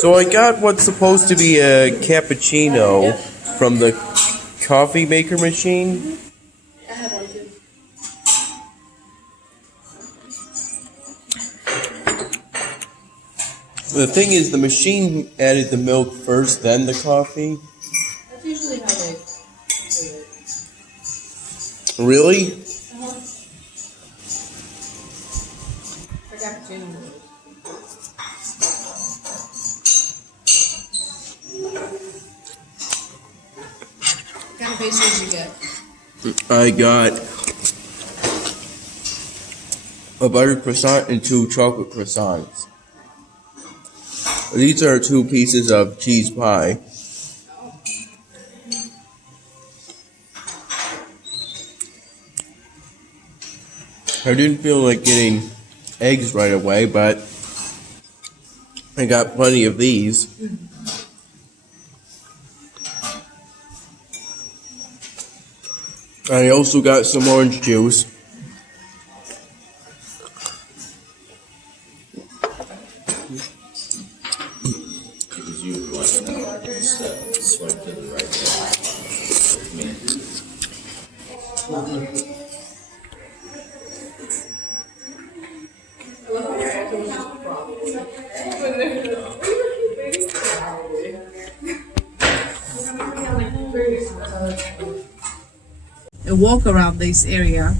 So I got what's supposed to be a cappuccino from the coffee maker machine. I have one too. The thing is, the machine added the milk first, then the coffee. That's usually how they do it. Really? For cappuccino. What kind of pastries you get? I got a buttered croissant and 2 chocolate croissants. These are 2 pieces of cheese pie. I didn't feel like getting eggs right away, but I got plenty of these. I also got some orange juice. Because you want to just swipe to the right. A walk around this area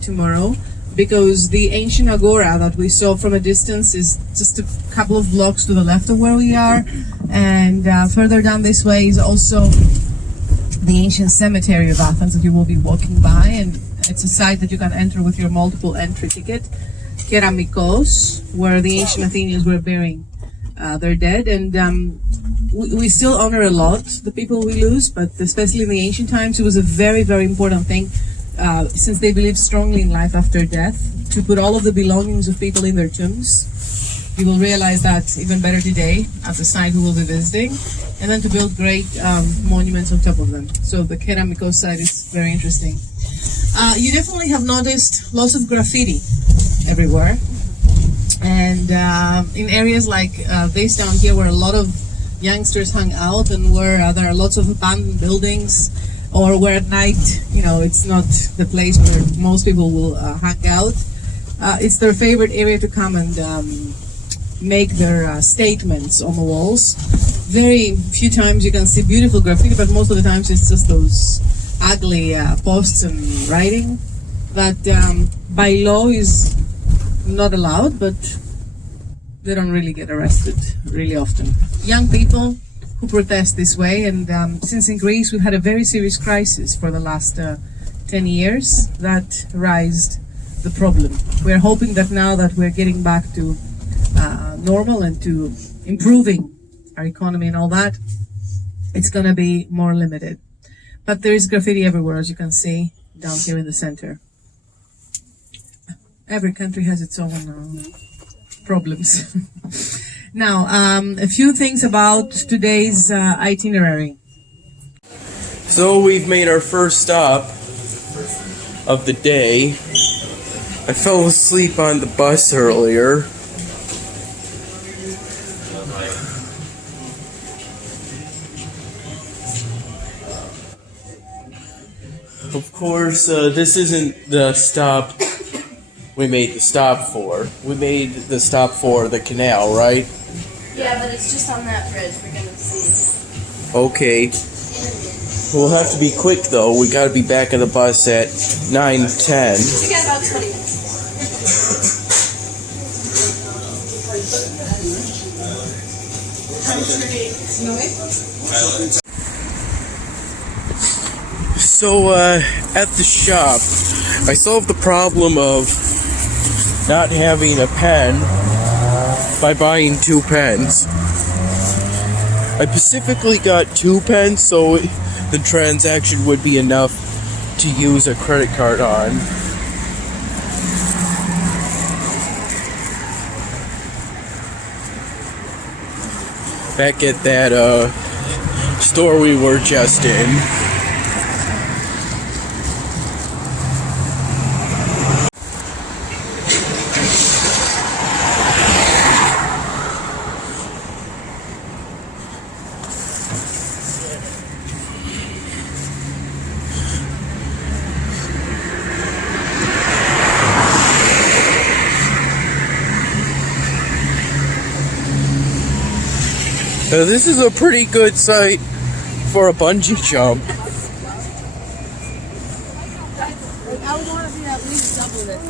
tomorrow, because the ancient agora that we saw from a distance is just a couple of blocks to the left of where we are, and further down this way is also the ancient cemetery of Athens that you will be walking by, and it's a site that you can enter with your multiple entry ticket, Keramikos, where the ancient Athenians were burying their dead, and we still honor a lot the people we lose, but especially in the ancient times, it was a very, very important thing, since they believed strongly in life after death, to put all of the belongings of people in their tombs. You will realize that even better today at the site we will be visiting, and then to build great monuments on top of them. So the Keramikos site is very interesting. You definitely have noticed lots of graffiti everywhere, and in areas like this down here where a lot of youngsters hung out, and where there are lots of abandoned buildings, or where at night, it's not the place where most people will hang out. It's their favorite area to come and make their statements on the walls. Very few times you can see beautiful graffiti, but most of the times it's just those ugly posts and writing that by law is not allowed, but they don't really get arrested really often. Young people who protest this way, and since in Greece we've had a very serious crisis for the last 10 years, that raised the problem. We're hoping that now that we're getting back to normal and to improving our economy and all that, it's going to be more limited. But there is graffiti everywhere, as you can see down here in the center. Every country has its own problems. Now, a few things about today's itinerary. So we've made our first stop of the day. I fell asleep on the bus earlier. Of course, this isn't the stop we made the stop for. We made the stop for the canal, right? Yeah, but it's just on that bridge. We're gonna see. Okay. We'll have to be quick though. We gotta be back on the bus at 9:10. We got about 20 minutes. So, at the shop, I solved the problem of not having a pen by buying 2 pens. I specifically got 2 pens so the transaction would be enough to use a credit card on. Back at that store we were just in. This is a pretty good site for a bungee jump. I would want to be at least double this.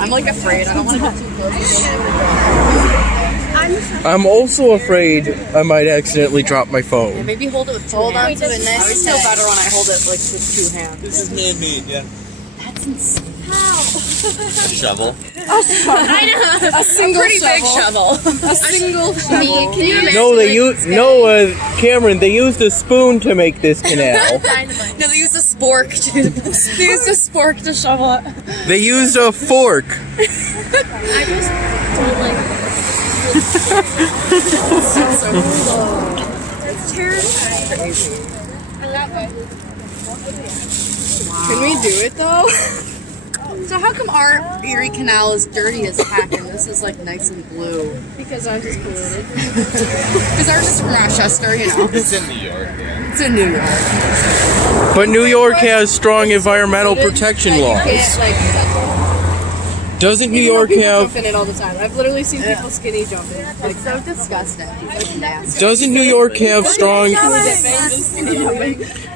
I'm like afraid. I don't want to go too close. I'm also afraid I might accidentally drop my phone. Maybe hold it with two hands. on to it I always nice feel and better when I hold it like with two hands. This is man-made, yeah. That's insane. Shovel. A single pretty big shovel. A single shovel. Can you imagine? No, Cameron, they used a spoon to make this canal. No, they used a spork. They used a spork to shovel it. They used a fork. I just don't like. It's terrifying. Can we do it though? So how come our Erie Canal is dirty as heck and this is like nice and blue? Because ours is polluted. Because ours is from Rochester, you know. It's in New York, yeah. It's in New York. But New York has strong environmental protection You laws. can't like Doesn't New York people have... jump in it all the time. I've literally seen people skinny jumping. Like so disgusting. Like nasty. Doesn't New York have strong...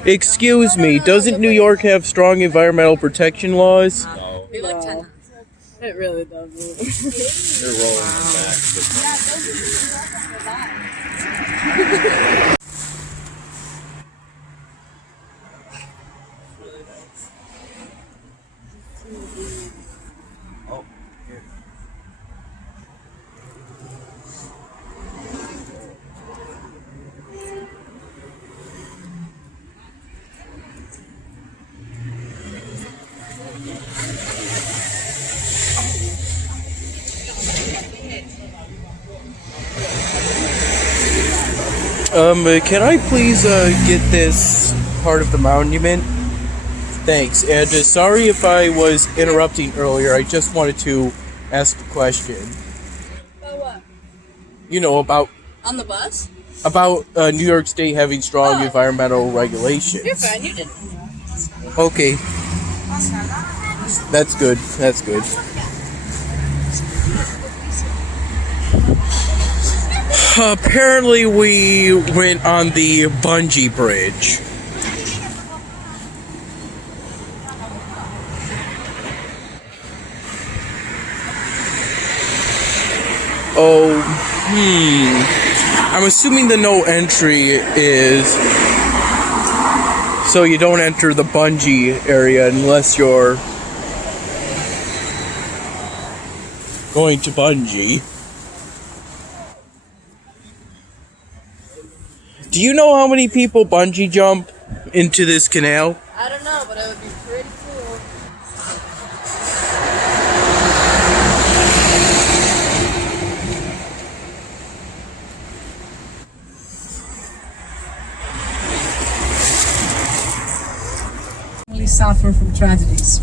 Excuse me, doesn't New York have strong environmental protection laws? We like 10. It really does. They're rolling back. Can I please get this part of the monument? Thanks. And sorry if I was interrupting earlier. I just wanted to ask a question. About what? You know, about On the bus? New York State having strong environmental regulations. You're fine, you did. Okay. That's good. That's good. Apparently we went on the bungee bridge. I'm assuming the no entry is so you don't enter the bungee area unless you're going to bungee. Do you know how many people bungee jump into this canal? I don't know, but it would be pretty cool. Suffer from tragedies.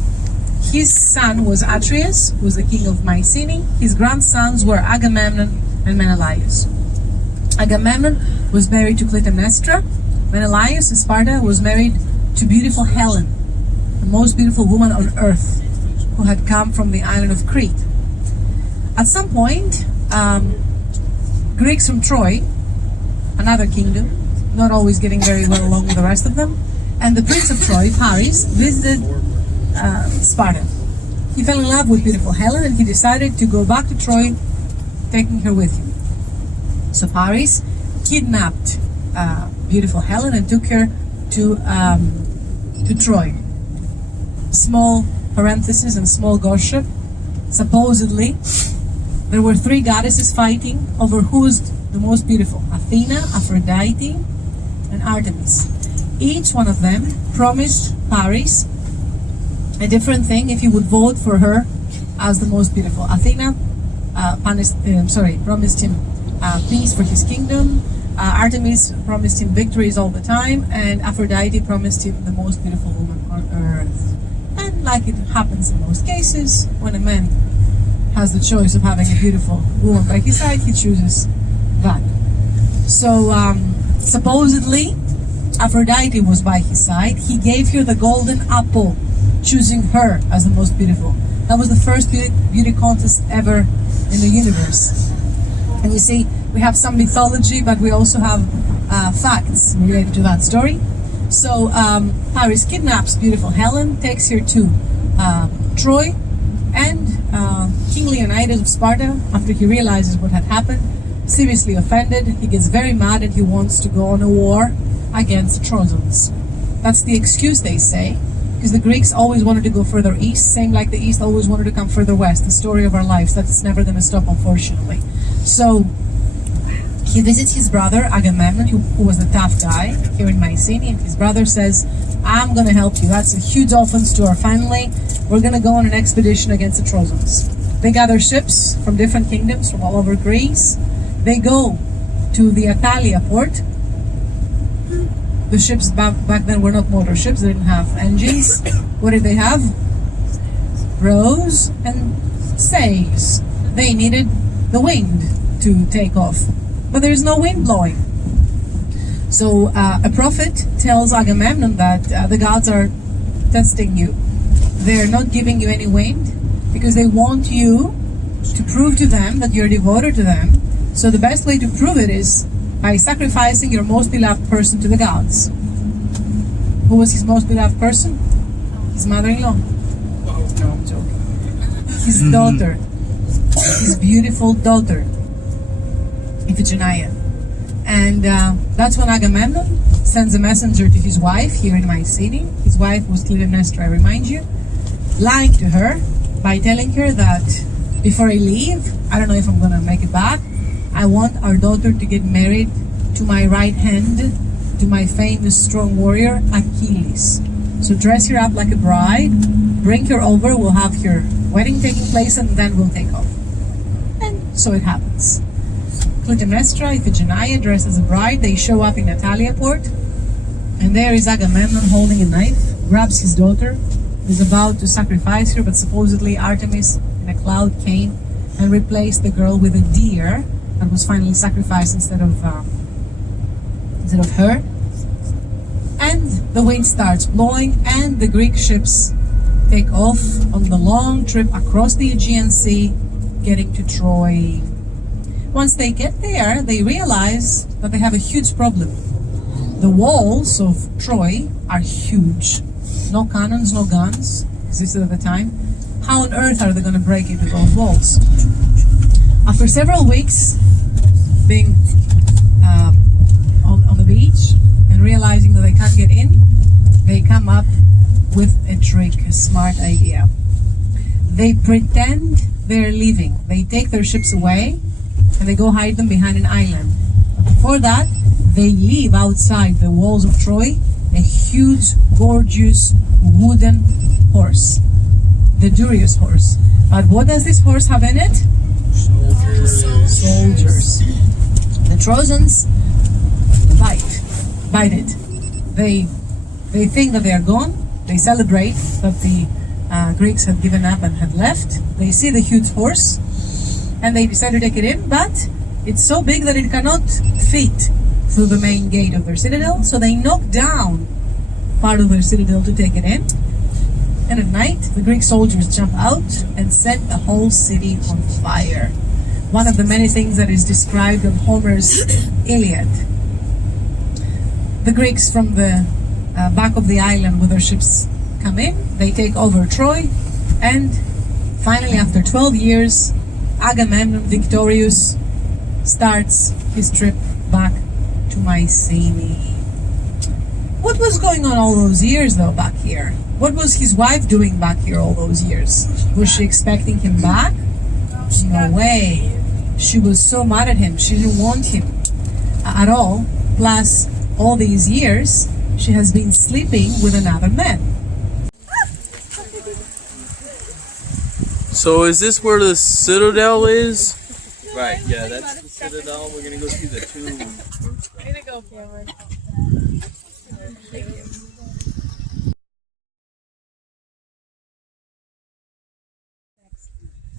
His son was Atreus, who was the king of Mycenae. His grandsons were Agamemnon and Menelaus. Agamemnon was married to Clytemnestra. Menelaus in Sparta was married to beautiful Helen, the most beautiful woman on earth, who had come from the island of Crete. At some point, Greeks from Troy, another kingdom, not always getting very well along with the rest of them, and the Prince of Troy, Paris, visited Sparta. He fell in love with beautiful Helen and he decided to go back to Troy taking her with you. So Paris kidnapped beautiful Helen and took her to Troy. Small parenthesis and small gossip. Supposedly, there were 3 goddesses fighting over who's the most beautiful: Athena, Aphrodite, and Artemis. Each one of them promised Paris a different thing if he would vote for her as the most beautiful. Athena promised him peace for his kingdom. Artemis promised him victories all the time, and Aphrodite promised him the most beautiful woman on earth. And like it happens in most cases, when a man has the choice of having a beautiful woman by his side, he chooses that. So supposedly Aphrodite was by his side. He gave her the golden apple, choosing her as the most beautiful. That was the first beauty contest ever in the universe. And you see, we have some mythology, but we also have facts related to that story. So Paris kidnaps beautiful Helen, takes her to Troy, and King Leonidas of Sparta, after he realizes what had happened, seriously offended, he gets very mad and he wants to go on a war against the Trojans. That's the excuse they say, because the Greeks always wanted to go further east, same like the East always wanted to come further west. The story of our lives, that's never going to stop, unfortunately. So he visits his brother Agamemnon, who was the tough guy here in Mycenae, and his brother says, I'm going to help you. That's a huge offense to our family. We're going to go on an expedition against the Trojans. They gather ships from different kingdoms from all over Greece. They go to the Atalia port. The ships back then were not motor ships, they didn't have engines. What did they have? Rows and sails. They needed the wind to take off, but there's no wind blowing. So a prophet tells Agamemnon that the gods are testing you. They're not giving you any wind because they want you to prove to them that you're devoted to them. So the best way to prove it is by sacrificing your most beloved person to the gods. Who was his most beloved person? His mother-in-law. No, I'm joking. His daughter. His beautiful daughter, Iphigenia. And that's when Agamemnon sends a messenger to his wife here in Mycenae. His wife was Clytemnestra, I remind you, lying to her by telling her that before I leave, I don't know if I'm going to make it back, I want our daughter to get married to my right hand, to my famous strong warrior, Achilles. So dress her up like a bride, bring her over, we'll have her wedding taking place, and then we'll take off. And so it happens. Clytemnestra, Iphigenia, dressed as a bride, they show up in Atalia port, and there is Agamemnon holding a knife, grabs his daughter, is about to sacrifice her, but supposedly Artemis in a cloud came and replaced the girl with a deer that was finally sacrificed instead of her. And the wind starts blowing, and the Greek ships take off on the long trip across the Aegean Sea, getting to Troy. Once they get there, they realize that they have a huge problem. The walls of Troy are huge. No cannons, no guns existed at the time. How on earth are they going to break into those walls? After several weeks being on the beach and realizing that they can't get in, they come up with a trick, a smart idea. They pretend they're leaving. They take their ships away and they go hide them behind an island. But before that, they leave outside the walls of Troy a huge, gorgeous wooden horse, the Durius horse. But what does this horse have in it? Soldiers. The Trojans bite it. They think that they are gone. They celebrate that the Greeks had given up and had left. They see the huge horse and they decide to take it in, but it's so big that it cannot fit through the main gate of their citadel, so they knock down part of their citadel to take it in. And at night, the Greek soldiers jump out and set the whole city on fire. One of the many things that is described in Homer's Iliad. The Greeks from the back of the island with their ships come in, they take over Troy, and finally after 12 years, Agamemnon, victorious, starts his trip back to Mycenae. What was going on all those years, though, back here? What was his wife doing back here all those years? Was she expecting him back? No way. She was so mad at him. She didn't want him at all. Plus, all these years, she has been sleeping with another man. So is this where the citadel is? Right, yeah, that's the citadel. We're gonna go see the tomb first. Way to go, Cameron.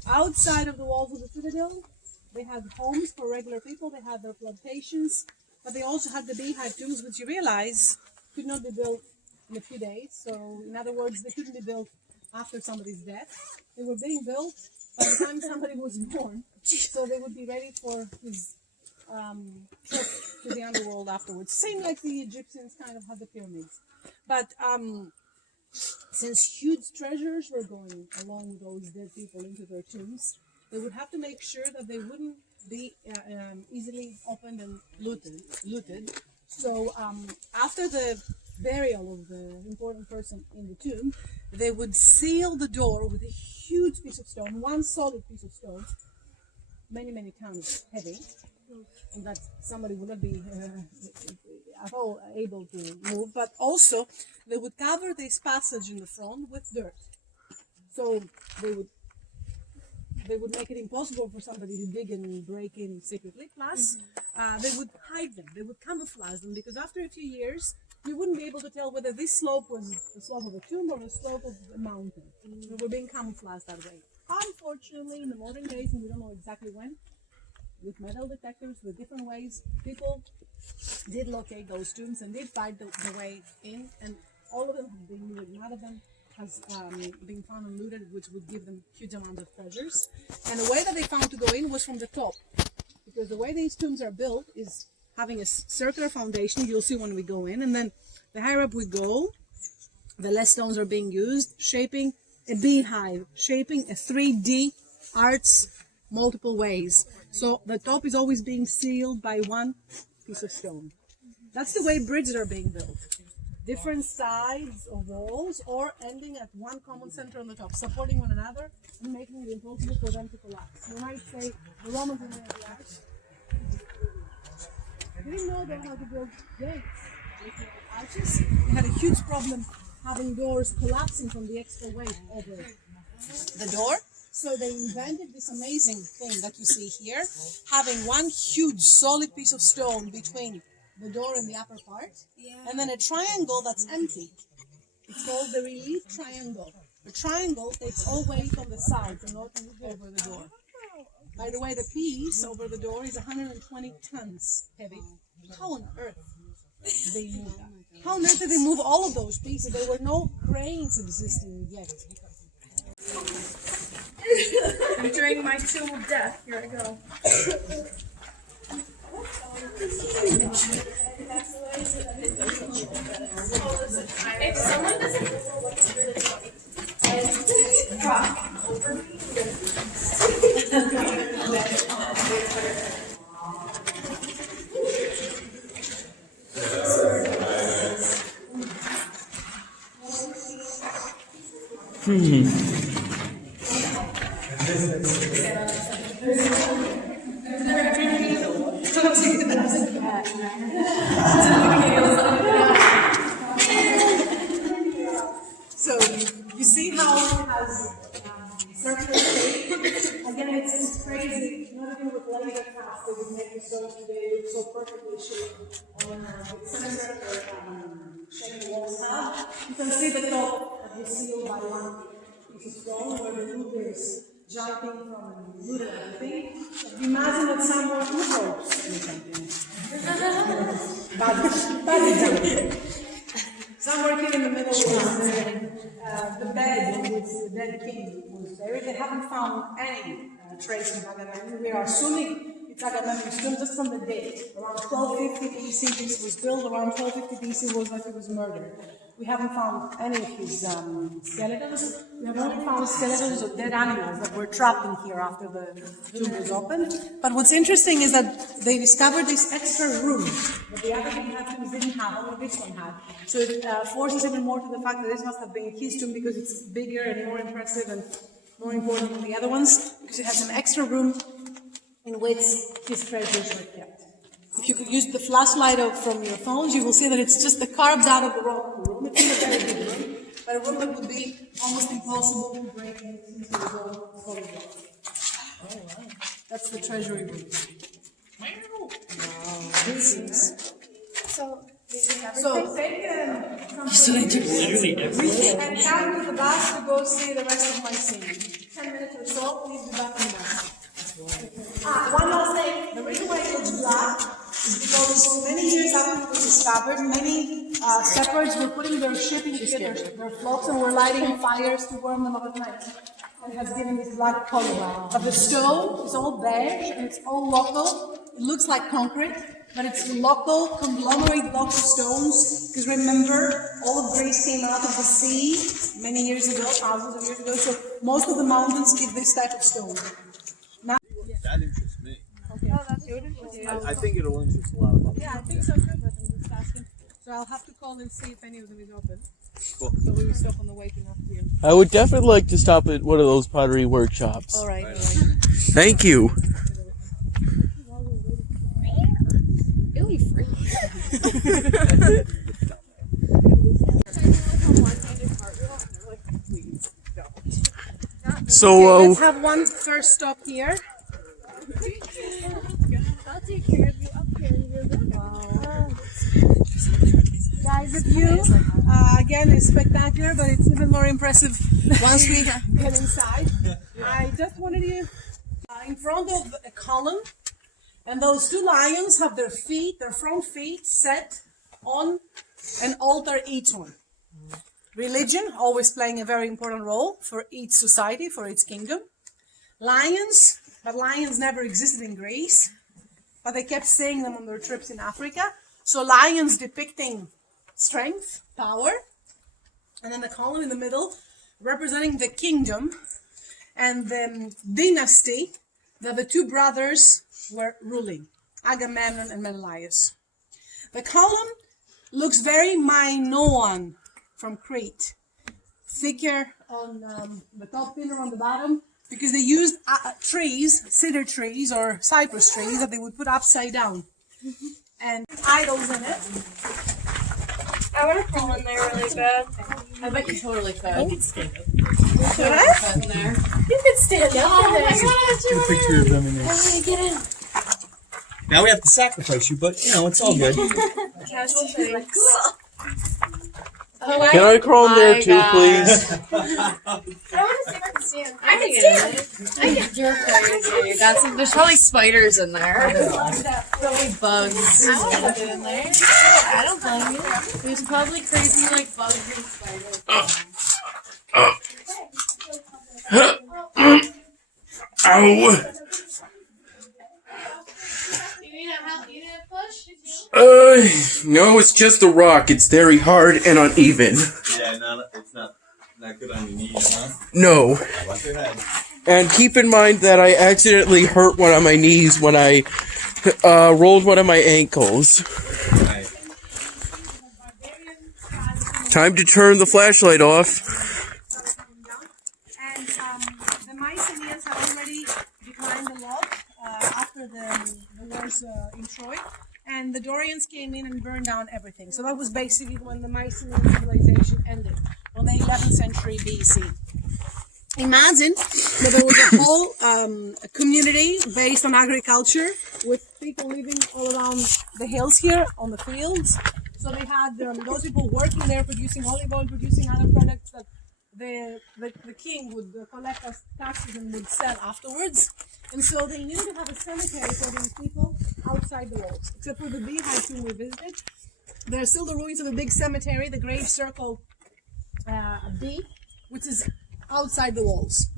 Outside of the walls of the citadel, they had homes for regular people, they had their plantations, but they also had the beehive tombs, which you realize could not be built in a few days. So, in other words, they couldn't be built after somebody's death. They were being built by the time somebody was born, so they would be ready for his trip to the underworld afterwards. Same like the Egyptians kind of had the pyramids. But since huge treasures were going along those dead people into their tombs, they would have to make sure that they wouldn't be easily opened and looted. So after the burial of the important person in the tomb, they would seal the door with a huge piece of stone, one solid piece of stone, many tons heavy, and that somebody would not be at all able to move. But also, they would cover this passage in the front with dirt, so they would make it impossible for somebody to dig and break in secretly. Plus, they would hide them. They would camouflage them, because after a few years, you wouldn't be able to tell whether this slope was the slope of a tomb or the slope of a mountain. They were being camouflaged that way. Unfortunately, in the modern days, and we don't know exactly when, with metal detectors, with different ways, people did locate those tombs and did find the way in, and all of them have been looted. None of them has been found and looted, which would give them huge amounts of treasures. And the way that they found to go in was from the top, because the way these tombs are built is having a circular foundation. You'll see when we go in, and then the higher up we go, the less stones are being used, shaping a beehive, shaping a 3D arts multiple ways. So the top is always being sealed by one piece of stone. That's the way bridges are being built. Different sides of walls, or ending at one common center on the top, supporting one another and making it impossible for them to collapse. You might say the Romans didn't have the arch. They didn't know how to build gates with arches. They had a huge problem having doors collapsing from the extra weight over the door. So they invented this amazing thing that you see here, having one huge solid piece of stone between the door and the upper part, and then a triangle that's empty. It's called the relief triangle. The triangle takes all weight on the sides and not over the door. By the way, the piece over the door is 120 tons heavy. How on earth did they move that? How on earth did they move all of those pieces? There were no cranes existing yet. Entering my tomb of death. Here I go. If someone doesn't So you see how it has circular shape? Again, it's crazy. Not even with laser cuts, they would make the stones today look so perfectly shaped on the center shape the walls have. You can see the top that is sealed by one piece of stone, where the roof is jumping from wood and everything. Imagine that someone ropes or something. Bad example. Somewhere here in the middle was the bed in which the dead king was buried. They haven't found any trace of Agamemnon. We are assuming it's Agamemnon's tomb just from the date. Around 1250 BC this was built, around 1250 BC was when he was murdered. We haven't found any of his skeletons. We have only found skeletons of dead animals that were trapped in here after the tomb was opened. But what's interesting is that they discovered this extra room that the other tombs didn't have, only this one had. So it forces even more to the fact that this must have been his tomb because it's bigger and more impressive and more important than the other ones, because it has an extra room in which his treasures were kept. If you could use the flashlight from your phones, you will see that it's just carved out of the rock room. It's not a very big room, but a room that would be almost impossible to break into since it was all solid rock. Oh, wow. That's the treasury room. Wow. This is... So take Literally everything. and come to the back to go see the rest of my scene. 10 minutes or so, please be back in the back. One last thing. The reason why it looks black is because many years after it was discovered, many shepherds were putting their sheep into their flocks and were lighting fires to warm them up at night. And it has given this black color. But the stone is all beige and it's all local. It looks like concrete, but it's local conglomerate blocks of stones. Because remember, all of Greece came out of the sea many years ago, thousands of years ago. So most of the mountains give this type of stone. That interests me. Okay. I think it'll interest a lot of people. Yeah, I think so too, but I'm just asking. So I'll have to call and see if any of them is open. Cool. So we will stop on the way to Nathaniel. I would definitely like to stop at one of those pottery workshops. All right. Thank you. Really free. So, Let's have one first stop here. I'll take care of you up here. You're good. Guys, the view, again, is spectacular, but it's even more impressive once we get inside. I just wanted you in front of a column, and those two lions have their front feet set on an altar each one. Religion always playing a very important role for each society, for each kingdom. Lions, but lions never existed in Greece, but they kept seeing them on their trips in Africa. So lions depicting strength, power, and then the column in the middle representing the kingdom and the dynasty that the two brothers were ruling, Agamemnon and Menelaus. The column looks very Minoan from Crete, thicker on the top, thinner on the bottom, because they used trees, cedar trees or cypress trees that they would put upside down, and idols in it. I want to crawl in there really bad. I bet you totally could. What? In there. You could stand up in there. Get a picture of them in there. How do we get in? Now we have to sacrifice you, but you know, it's all good. Casual things. can I crawl in there too, please? I want to see if I can stand. I can stand. You're crazy. There's probably spiders in there. Probably bugs. I want to get in there. I don't blame you. There's probably crazy like bugs and spiders. Ow! You need a push? No, it's just a rock. It's very hard and uneven. Yeah, it's not good on your knees, huh? No. Watch your head. And keep in mind that I accidentally hurt one of my knees when I rolled one of my ankles. Right. Time to turn the flashlight off. And the Mycenaeans have already declined a lot after the wars in Troy. And the Dorians came in and burned down everything. So that was basically when the Mycenaean civilization ended, on the 11th century BC. Imagine that there was a whole community based on agriculture with people living all around the hills here, on the fields. So they had those people working there, producing olive oil, producing other products that the king would collect as taxes and would sell afterwards. And so they needed to have a cemetery for these people outside the walls, except for the beehive tomb we visited. There are still the ruins of a big cemetery, the grave circle D, which is outside the walls.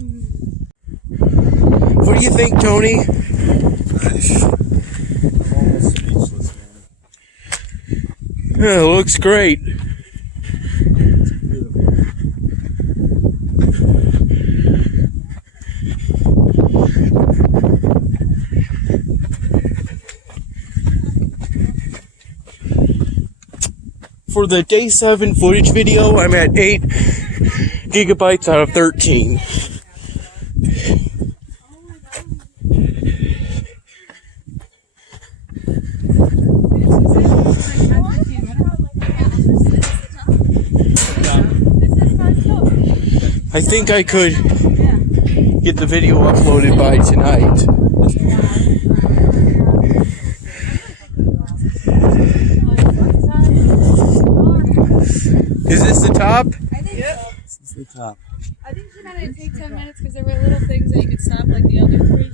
What do you think, Tony? I'm almost speechless, man. Yeah, it looks great. for the day 7 footage video, I'm at 8 gigabytes out of 13. I think I could get the video uploaded by tonight. Is this the top? I think so. This is the top. I think she meant it'd take 10 minutes because there were little things that you could stop like the other three.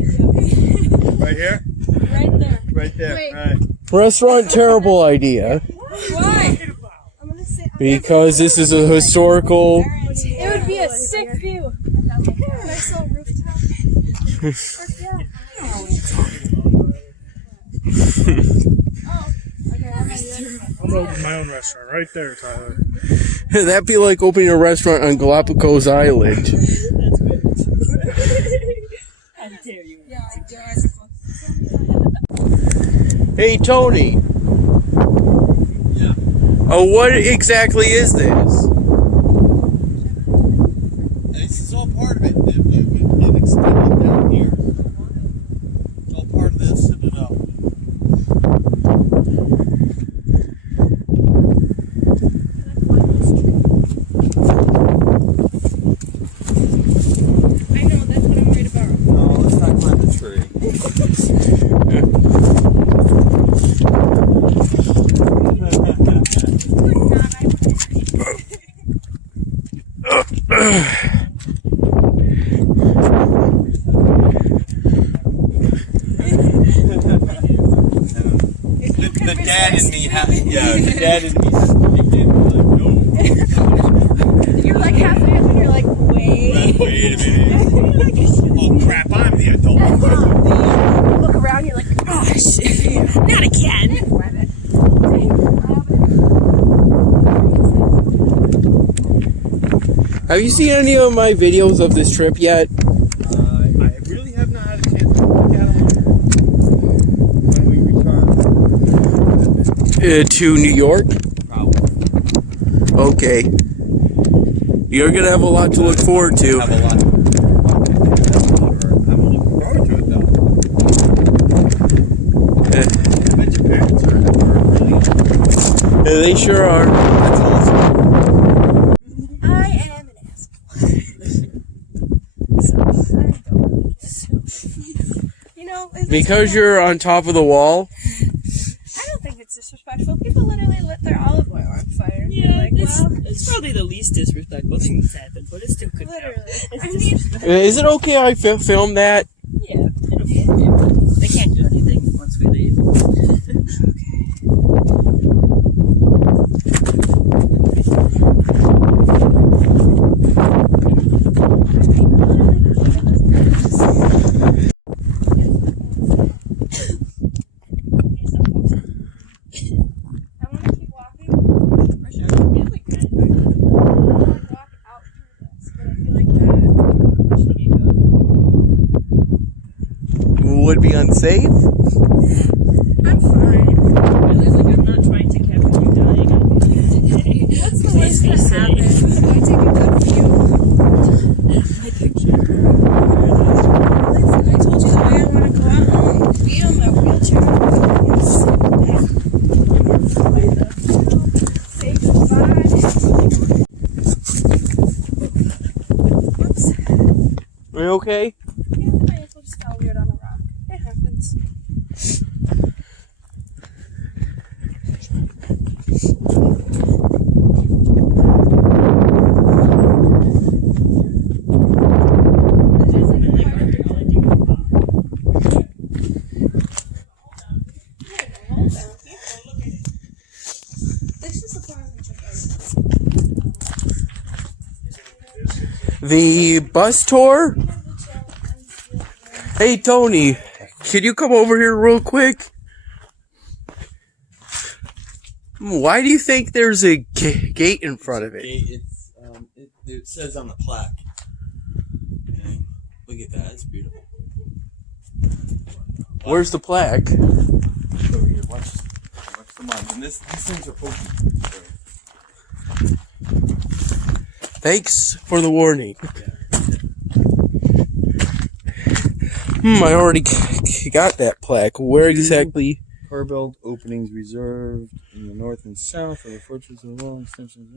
Right here? Right there. Right there. Wait. Right. Restaurant, terrible idea. Why? Because this is a historical. It would be a sick view. Nice little rooftop. I'm opening my own restaurant right there, Tyler. That'd be like opening a restaurant on Galapagos Island. Hey, Tony. Yeah. Oh, what exactly is this? This is all part of it. It extended down here. It's all part of this citadel. I know, that's what I'm worried about. No, let's not climb the tree. The dad in me the dad in me has to kick in. Like, no. You're like half there and you're like, wait. Wait a minute. Oh crap, I'm the adult. Look around, you're like, oh shit, not again. Have you seen any of my videos of this trip yet? I really have not had a chance to look at them when we return. To New York? Probably. Okay. You're gonna have a lot to look forward to. Have a lot. I'm looking forward to it though. I bet your parents are brilliant. They sure are. That's awesome. I am an asshole. You know, Because you're on top of the wall? I don't think it's disrespectful. People literally lit their olive oil on fire. Yeah, Like, well, it's probably the least disrespectful thing that's happened, but it still could literally. count. I mean, Is it okay I film that? Yeah, it'll be okay. They can't do anything once we leave. I want to keep walking. For sure. Yeah, we could. I want to walk out through this, but I feel like that. Would be unsafe? I'm fine. Riley's like, I'm not trying to capture you dying on me today. What's the Please worst be that happens? safe. I take a good view. My picture. Listen, I told you the way I want to go out and be on my wheelchair. Say goodbye. Oops. Are you okay? Yeah, my ankle just fell weird on a rock. It happens. This is the part of The bus tour? Hey, Tony. Can you come over here real quick? Why do you think there's a gate in front of it? It's it says on the plaque. Okay. Look at that, it's beautiful. Where's the plaque? Over here, watch the mines. And these things are poking. Thanks for the warning. I already got that plaque. Where exactly? Carveld openings reserved in the north and south of the fortress of long extensions.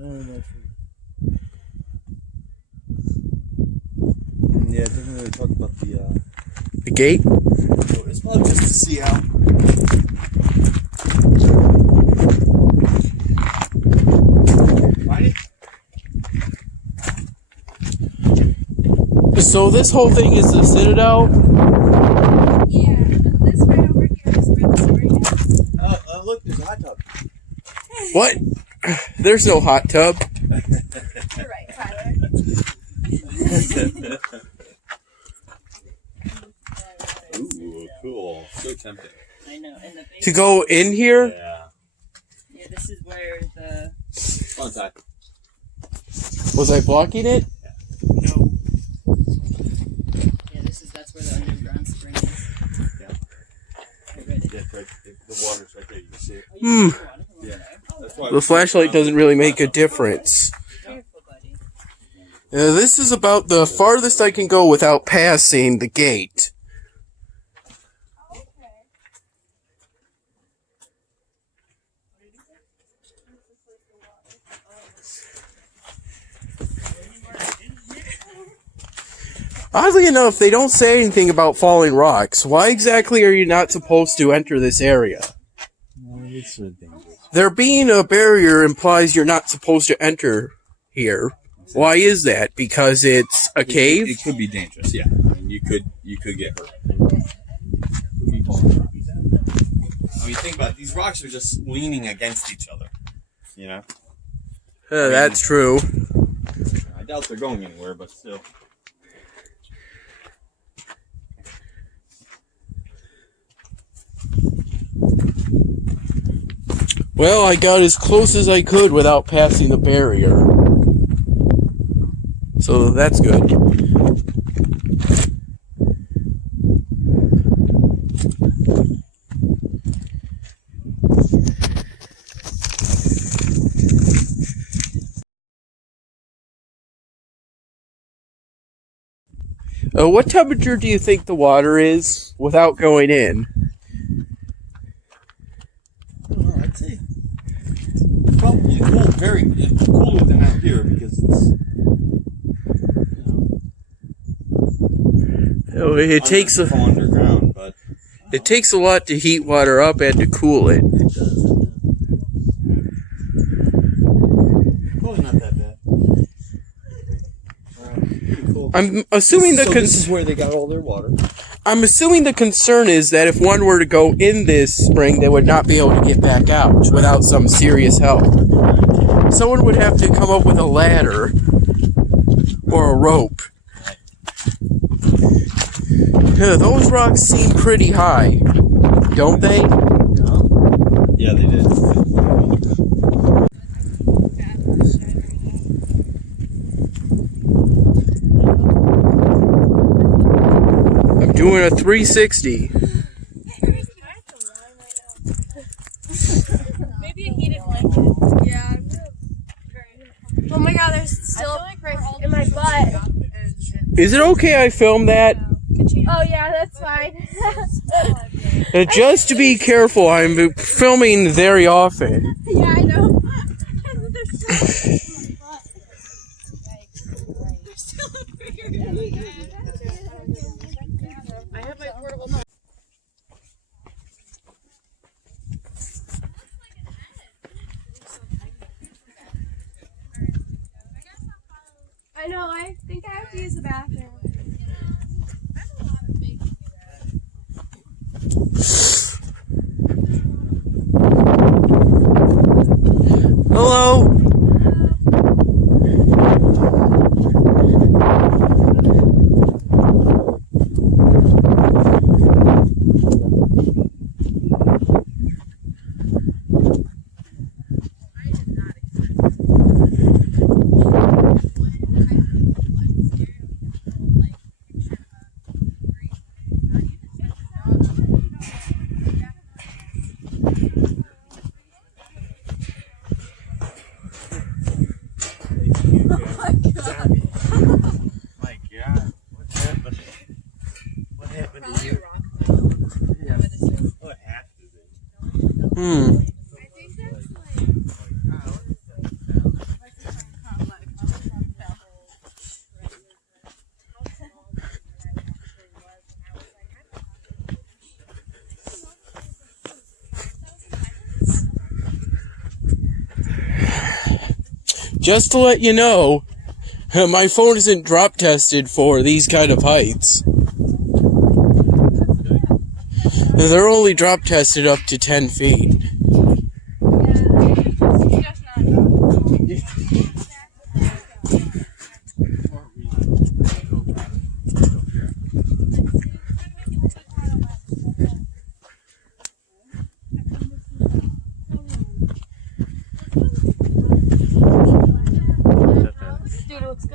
Yeah, it doesn't really talk about The gate? It's probably just to see how. Find it? So this whole thing is the Citadel? Yeah, this right over here is where the story is. Look, there's a hot tub. What? There's no hot tub. You're right, Tyler. Ooh, cool. So tempting. I know. And the base. To go in here? Yeah. Yeah, this is where the. Fun time. Was I blocking it? No. Yeah, that's where the underground spring is. Yeah. I read it. Yeah, right. The water's right there. You can see it. Yeah. That's why The flashlight doesn't really make a difference. Careful, buddy. This is about the farthest I can go without passing the gate. Oddly enough, they don't say anything about falling rocks. Why exactly are you not supposed to enter this area? It's so dangerous. There being a barrier implies you're not supposed to enter here. Why is that? Because it's a cave? It could be dangerous, yeah. I mean, you could get hurt. Could be falling. I mean, think about it. These rocks are just leaning against each other. You know? That's true. I doubt they're going anywhere, but still. Well, I got as close as I could without passing the barrier. So that's good. What temperature do you think the water is without going in? I don't know, I'd say probably cool, very cooler than out here because it's, It takes a underground, but it takes a lot to heat water up and to cool it. it does. Probably not that bad. Pretty cool. I'm assuming the this is where they got all their water. I'm assuming the concern is that if one were to go in this spring, they would not be able to get back out without some serious help. Someone would have to come up with a ladder or a rope. Those rocks seem pretty high, don't they? Yeah, they did. I'm doing a 360. Maybe a heated blanket. Yeah. Oh my god, there's still in my butt. Is it okay I film that? Oh yeah, that's fine. Just to be careful, I'm filming very often. Yeah, I know. I have my portable phone. I know, I think I have to use the bathroom. Hello? my god. My God, what happened? What happened to you? Yeah. What happened to you? Just to let you know, my phone isn't drop tested for these kind of heights. They're only drop tested up to 10 feet.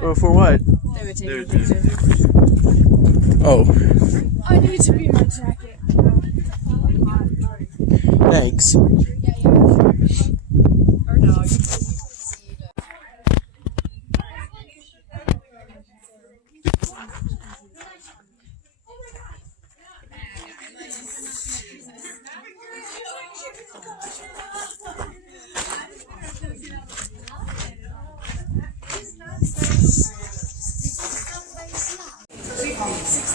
Well, for what? Oh, I need to be in my jacket. thanks. Or no, you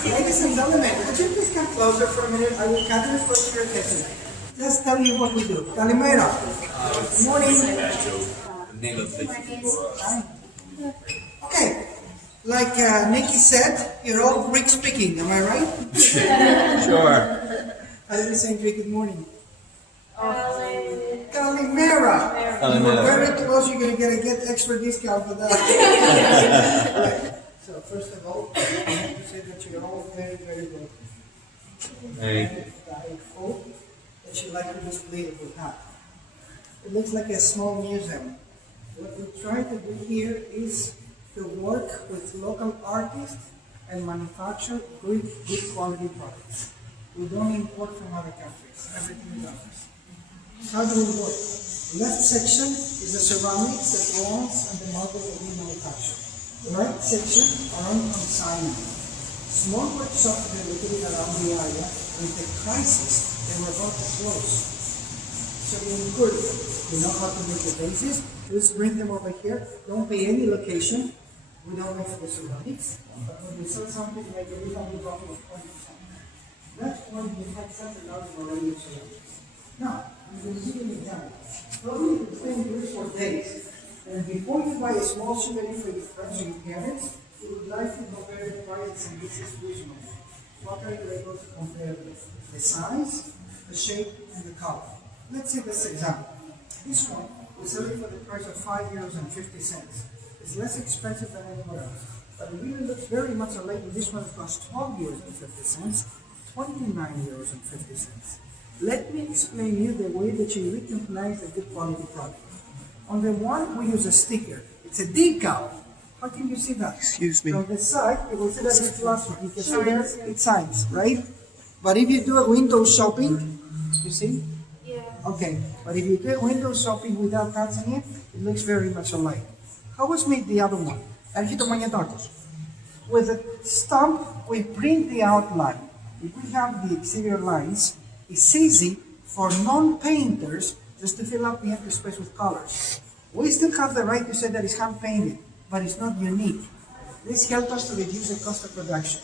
Ladies and gentlemen, would you please come closer for a minute? I will kindly request your attention. Let's tell you what we do. Calimera. Good morning. Okay. Like Nikki said, you're all Greek speaking, am I right? Sure. How do we say in Greek good morning? Calimera. You're very close, you're going to get extra discount for that. Right. So first of all, I want to say that you're all very, very good. Thank you. I hope that you like to display that we have. It looks like a small museum. What we try to do here is to work with local artists and manufacture good quality products. We don't import from other countries. Everything is ours. How do we work? Left section is the ceramics, the bronze, and the marble that we manufacture. The right section are on consignment. Small workshop that we're doing around the area, with the crisis, they were about to close. So we encourage them. We know how to make the bases. Just bring them over here. Don't pay any location. We don't make the ceramics. But when we sell something like a refund, we drop it 20%. That's why we had such a large variety of ceramics. Now, I'm going to give you an example. Probably you can stay in Greece for days. And before you buy a small souvenir for your friends or your parents, you would like to compare the prices, and this is reasonable. What are you able to compare with? The size, the shape, and the color. Let's see this example. This one, we sell it for the price of €5.50. It's less expensive than anywhere else. But it really looks very much alike. This one costs €12.50, €29.50. Let me explain you the way that you recognize a good quality product. On the one, we use a sticker. It's a decal. How can you see that? Excuse me. From the side, you will see that it's plastic. You can see there, it's signs, right? But if you do a window shopping, you see? Yeah. Okay, but if you do a window shopping without touching it, it looks very much alike. How was made the other one? Έρχεται ο μαγνητάκος. With a stump, we print the outline. If we have the exterior lines, it's easy for non-painters just to fill up the empty space with colors. We still have the right to say that it's hand-painted, but it's not unique. This helps us to reduce the cost of production.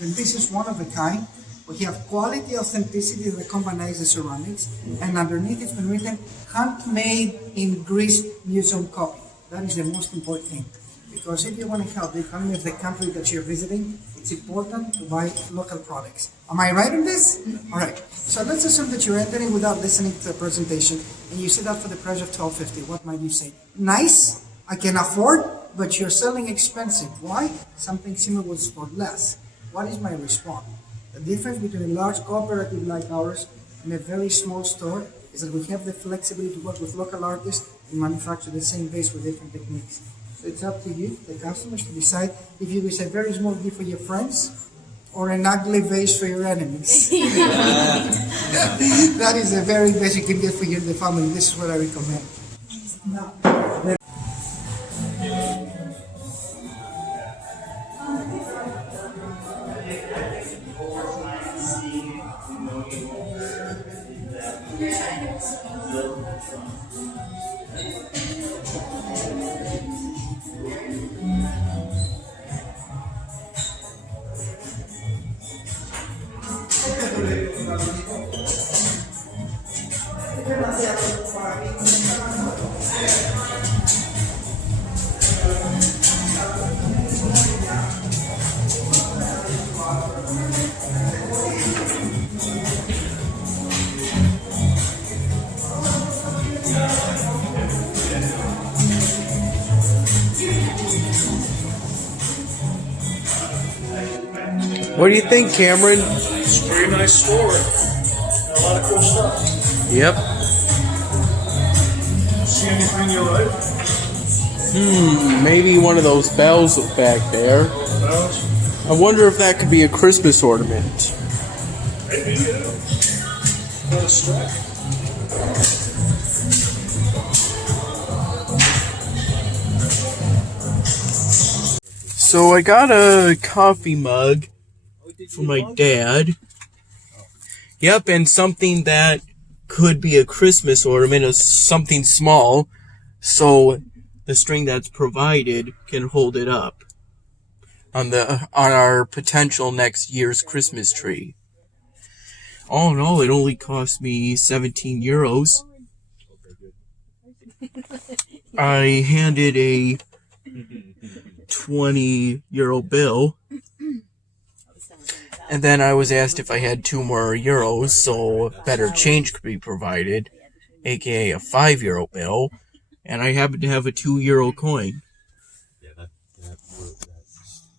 And this is one of a kind. We have quality, authenticity that combines the ceramics, and underneath it's been written, handmade in Greece museum copy. That is the most important thing. Because if you want to help the economy of the country that you're visiting, it's important to buy local products. Am I right in this? All right. So let's assume that you're entering without listening to the presentation, and you see that for the price of $12.50. What might you say? Nice, I can afford, but you're selling expensive. Why? Something similar was for less. What is my response? The difference between a large cooperative like ours and a very small store is that we have the flexibility to work with local artists and manufacture the same vase with different techniques. So it's up to you, the customers, to decide if you wish a very small gift for your friends or an ugly vase for your enemies. That is a very basic gift for you and the family. This is what I recommend. Now, What do you think, Cameron? It's a pretty nice store. Got a lot of cool stuff. Yep. See anything you like? Maybe one of those bells back there. Bells? I wonder if that could be a Christmas ornament. Maybe, yeah. Got a strap. So I got a coffee mug for my dad. Yep, and something that could be a Christmas ornament is something small, so the string that's provided can hold it up on our potential next year's Christmas tree. All in all, it only cost me 17 euros. I handed a 20 euro bill, and then I was asked if I had 2 more euros so better change could be provided, aka a 5 euro bill, and I happened to have a 2 euro coin. Yeah, that's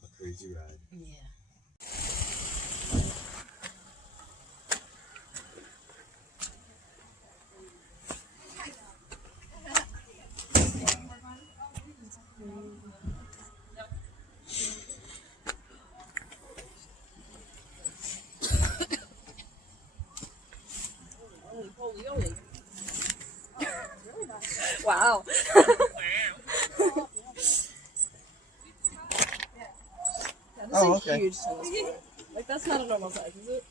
a crazy ride. Wow. Oh, okay. Huge tennis court. Like, that's not a normal size, is it?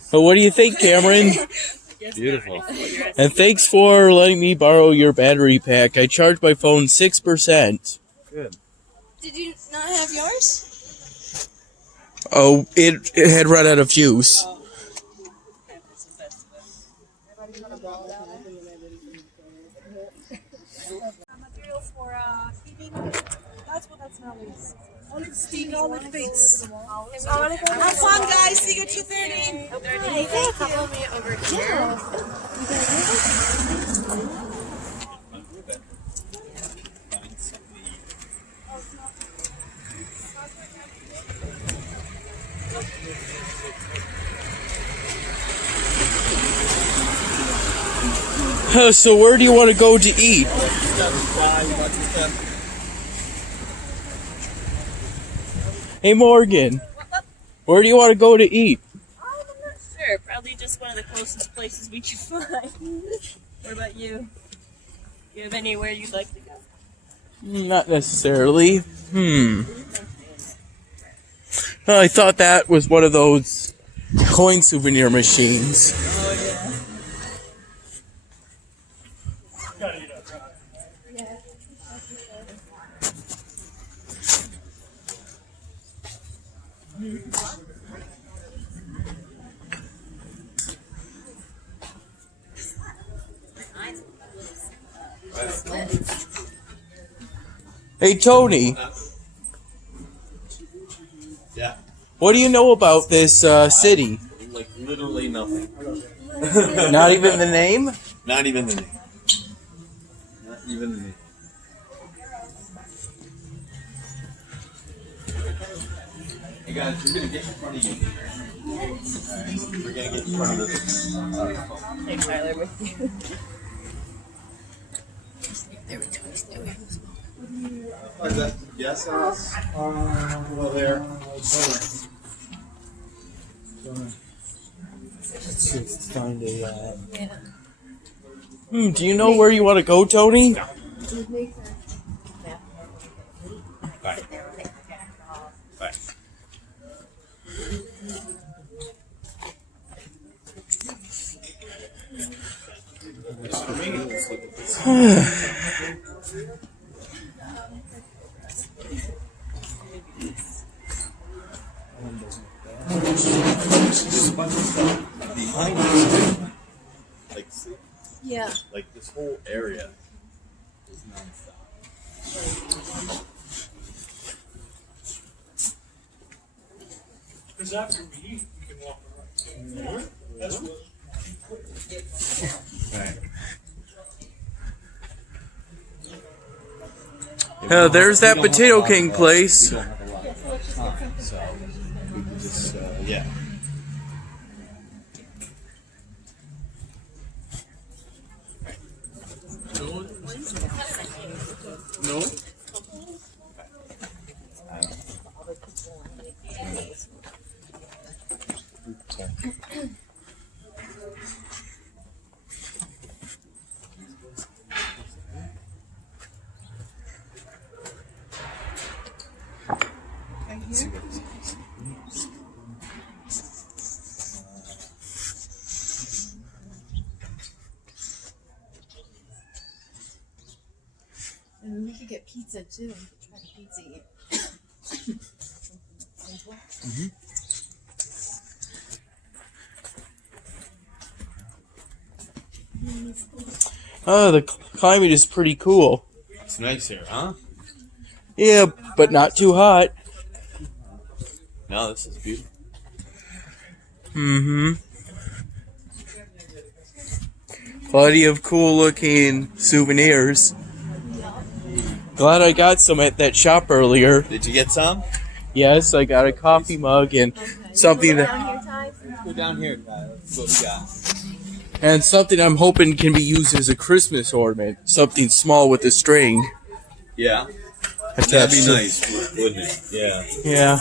So what do you think, Cameron? Beautiful. And thanks for letting me borrow your battery pack. I charged my phone 6%. Good. Did you not have yours? Oh, it had run out of juice. Materials for heating. That's what that smell is. Only steam, all the face. Have fun, guys. See you at 2:30. Okay, couple me over here. So where do you want to go to eat? Hey Morgan, where do you want to go to eat? I'm not sure. Probably just one of the closest places we can find. What about you? You have anywhere you'd like to go? Not necessarily. I thought that was one of those coin souvenir machines. Hey Tony, Yeah. what do you know about this city? Like literally nothing. Not even the name? Not even the name. Not even the name. Hey guys, we're gonna get in front of you. Alright, we're gonna get in front of this. Take Tyler with you. Is that yes on us? Well, there. Do you know where you want to go, Tony? Bye. Bye. There's a bunch of stuff behind us. Like, see? Yeah. Like this whole area is nonstop. Because after we eat, we can walk around. That's what. There's that Potato King place. We don't have a lot of time, so we can just, yeah. No? And we could get pizza too. We could try the pizza eat. Oh, the climate is pretty cool. It's nice here, huh? Yeah, but not too hot. No, this is beautiful. Mm-hmm. Plenty of cool looking souvenirs. Glad I got some at that shop earlier. Did you get some? Yes, I got a coffee mug and something that Let's go down here, Ty. Let's go to God. and something I'm hoping can be used as a Christmas ornament. Something small with a string. Yeah. Attached That'd be to- nice, wouldn't it? Yeah. Yeah.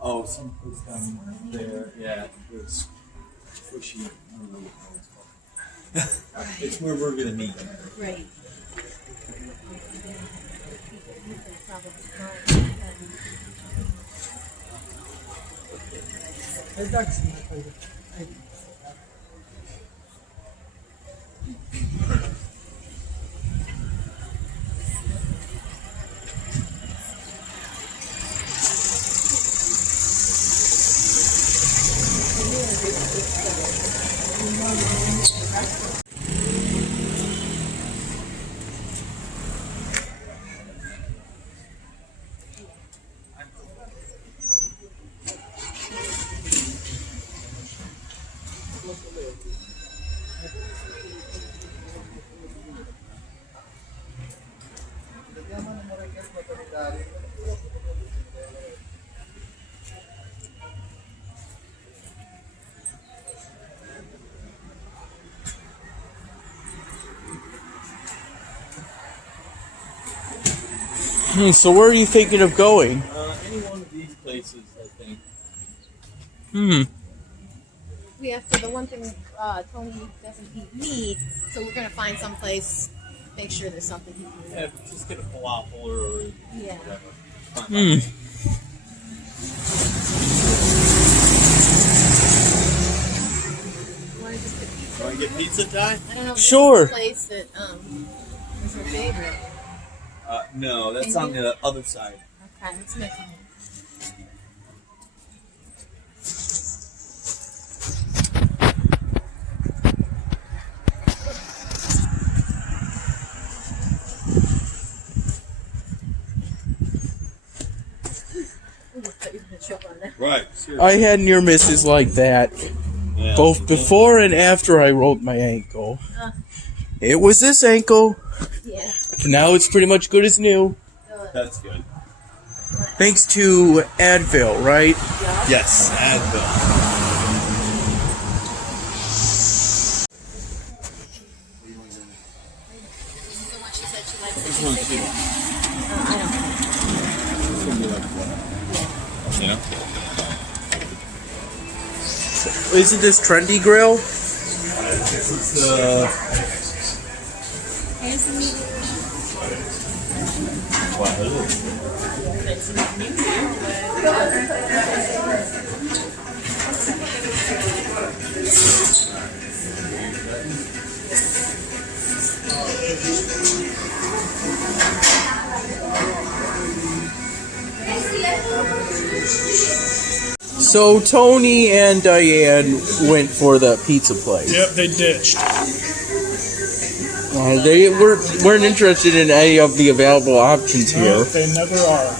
Oh, some place down there. Yeah, it was pushy. I don't know what it's called. It's where we're gonna meet. Right. So where are you thinking of going? Any one of these places, I think. We have to. The one thing Tony doesn't eat meat, so we're gonna find some place. Make sure there's something he can eat. Yeah, just get a falafel or Yeah. whatever. Fine. pizza tie? I don't know. Sure. Place that is her favorite. No, that's on the other side. Okay, let's make it. Right. I had near misses like that, Yeah. both before and after I rolled my ankle. It was this ankle. Yeah. Now it's pretty much good as new. That's good. Thanks to Advil, right? Yes, Advil. Yeah. Isn't this Trendy Grill? So Tony and Diane went for the pizza place. Yep, they ditched. They weren't interested in any of the available options No, here. they never are.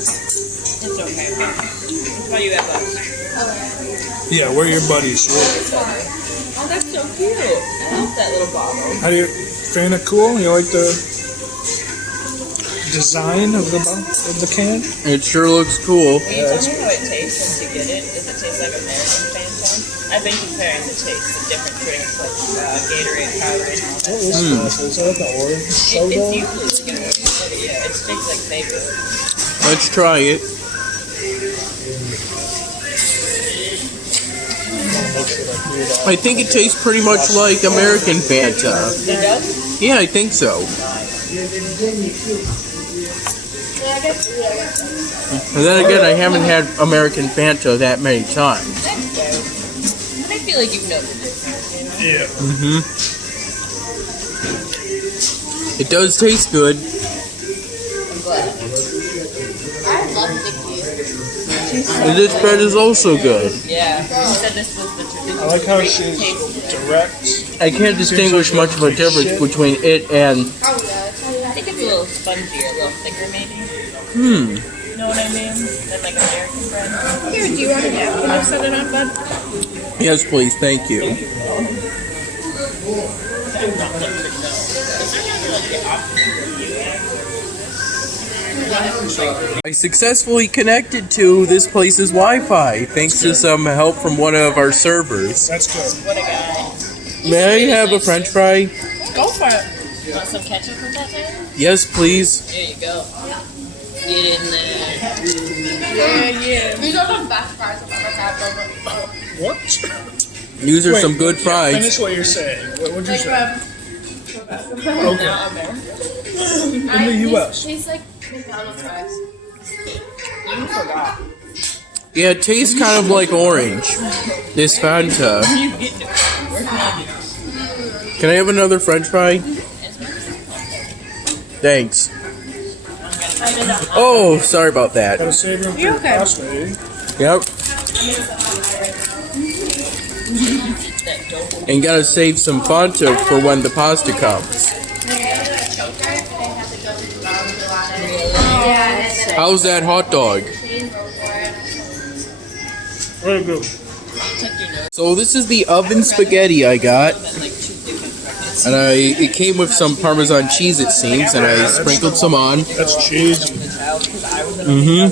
It's okay. That's why you have us. Yeah, we're your buddies. Oh, that's so cute. I love that little bottle. How do you fan of cool? You like the design of the can? It sure looks cool. Will you tell me how it tastes once you get it? Does it taste like American Fanta? I've been comparing the taste of different drinks like Gatorade, Powerade, and all that. What is this? Is that like an orange soda? It's usually like an orange soda, yeah. It tastes like mango. Let's try it. I think it tastes pretty much like American Fanta. It does? Yeah, I think so. And then again, I haven't had American Fanta that many times. I feel like you know the difference. Yeah. It does taste good. I'm glad. I love Nikki. And this bread is also good. Yeah. You said this was the traditional. I like how she's direct. I can't distinguish much of a difference between it and... I think it's a little spongier, a little thicker maybe. Hmm. You know what I mean? Than like American bread. Here, do you want a napkin to set it on, bud? Yes, please. Thank you. I successfully connected to this place's Wi-Fi thanks to some help from one of our servers. That's good. What a guy. May I have a French fry? Go for it. Want some ketchup with that thing? Yes, please. There you go. Get in there. Yeah. These are the best fries I've ever had. What? These are Wait, some good fries. Finish what you're saying. What'd you say? Okay. In the U.S. Tastes like McDonald's fries. You forgot. Yeah, it tastes kind of like orange. This Fanta. Can I have another French fry? Thanks. Oh, sorry about that. Gotta save room for your pasta, eh? Yep. And gotta save some Fanta for when the pasta comes. How's that hot dog? Very good. So this is the oven spaghetti I got. And it came with some Parmesan cheese, it seems, and I sprinkled some on. That's cheesy. Mm-hmm.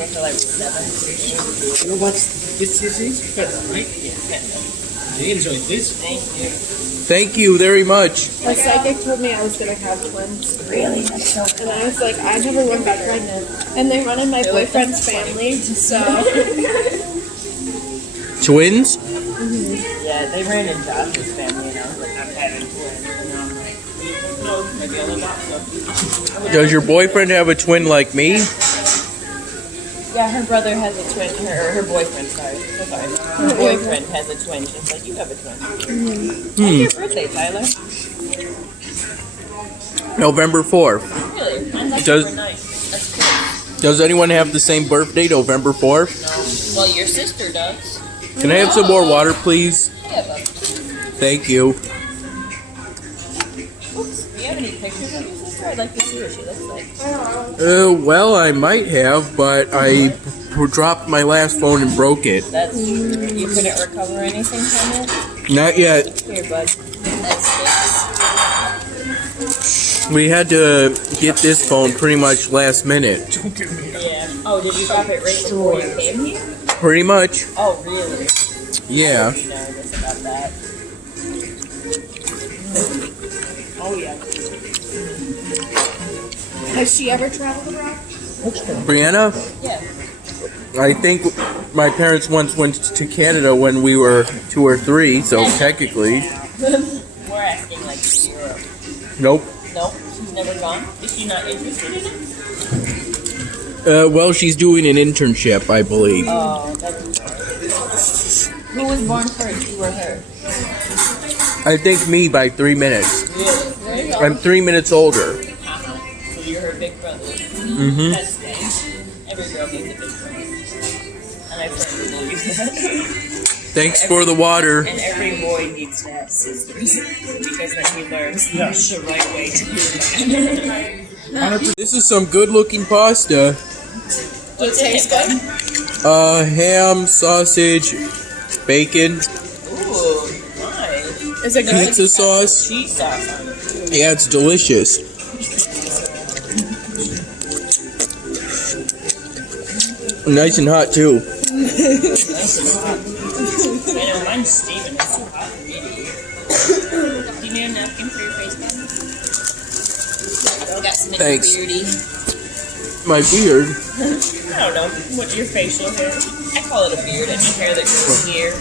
You know what this is? You enjoy this? Thank you very much. My psychic told me I was gonna have twins. Really? And I was like, I never would be pregnant. And they run in my boyfriend's family, so. Twins? Yeah, they ran in Josh's family, and I was like, I'm having twins. And now I'm like, no, maybe I'll adopt them. Does your boyfriend have a twin like me? Yeah, her brother has a twin. Her boyfriend, sorry. So sorry. Her boyfriend has a twin. She's like, you have a twin. When's your birthday, Tyler? November 4th. Really? Mine's Does- October 9th. That's cool. Does anyone have the same birthday, November 4th? No. Well, your sister does. Can I have some more water, please? Yeah, but. Thank you. Oops. Do you have any pictures of your sister? I'd like to see what she looks like. Well, I might have, but I dropped my last phone and broke it. That's true. You couldn't recover anything from it? Not yet. Here, bud. That sticks. We had to get this phone pretty much last minute. Yeah. Oh, did you drop it right before you came here? Pretty much. Oh, really? Yeah. I'm nervous about that. Oh, yeah. Has she ever traveled abroad? Brianna? Yeah. I think my parents once went to Canada when we were 2 or 3, so technically. We're asking like Europe. Nope. Nope, she's never gone. Is she not interested in it? Well, she's doing an internship, I believe. Oh, that's nice. Who was born first, you or her? I think me by 3 minutes. Really? There you go. I'm 3 minutes older. So you're her big brother. Mm-hmm. That's nice. Every girl needs a big brother. And I firmly believe that. Thanks for the water. And every boy needs to have sisters. Because then he learns the right way to do that. This is some good-looking pasta. Does it taste good? Ham, sausage, bacon, Ooh, nice. Is it good? pizza sauce. Cheese sauce on it. Yeah, it's delicious. Nice and hot too. Nice and hot. I know, mine's steaming. It's too hot for me to eat. Do you need a napkin for your face, man? Got some in your Thanks. beardy. My beard. I don't know. What's your facial hair? I call it a beard. Any hair that grows here.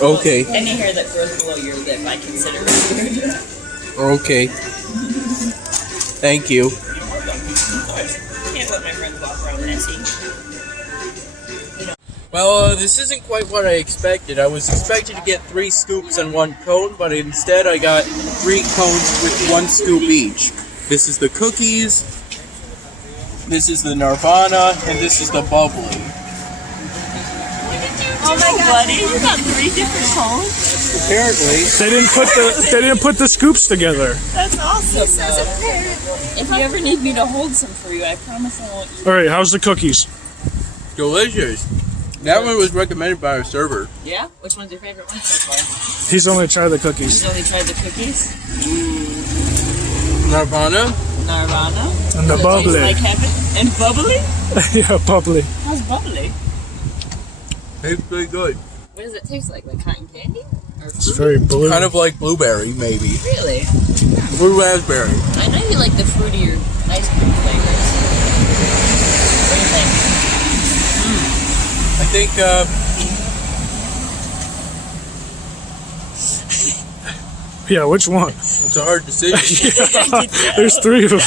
Okay. Any hair that grows below your lip, I consider a beard. Okay. Thank you. Can't let my friends walk around messy. Well, this isn't quite what I expected. I was expecting to get 3 scoops and 1 cone, but instead I got 3 cones with 1 scoop each. This is the cookies, this is the Nirvana, and this is the bubbly. Oh my god, buddy, you got 3 different cones? Apparently. They didn't put the scoops together. That's awesome. If you ever need me to hold some for you, I promise I won't. All right, how's the cookies? Delicious. That one was recommended by our server. Yeah? Which one's your favorite one so far? He's only tried the cookies. He's only tried the cookies. Nirvana. Nirvana. And the Does it bubbly. taste like heaven? And bubbly? Yeah, bubbly. How's bubbly? Tastes pretty good. What does it taste like? Like cotton candy? Or It's fruit? very blue. Kind of like blueberry, maybe. Really? Blue raspberry. I know you like the fruitier ice cream flavors. What do you think? I think, Yeah, which one? it's a hard decision. There's 3 of them.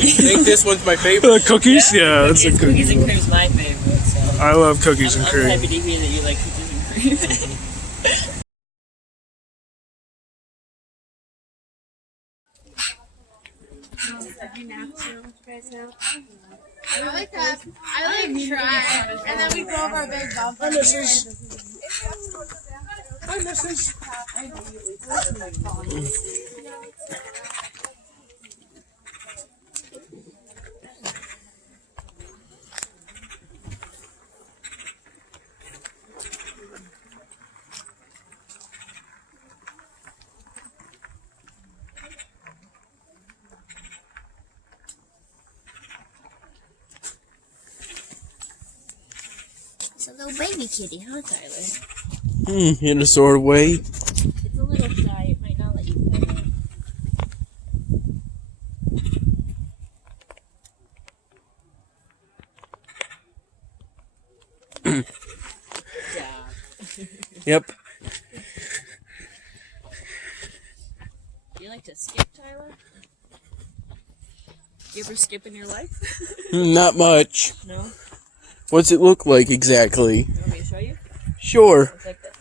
I think this one's my favorite. The cookies? Yeah, that's a good Cookies and one. cream's my favorite, so I love cookies and I'm cream. happy to hear that you like cookies and cream. I like that. I like try, and then we go over a big bump. Hi, missus. It's a little baby kitty, huh, Tyler? In a sort of way. It's a little shy. It might not let you pet it. Good job. Yep. Do you like to skip, Tyler? You ever skip in your life? Not much. No? What's it look like exactly? You want me to show you? Sure. It's like this.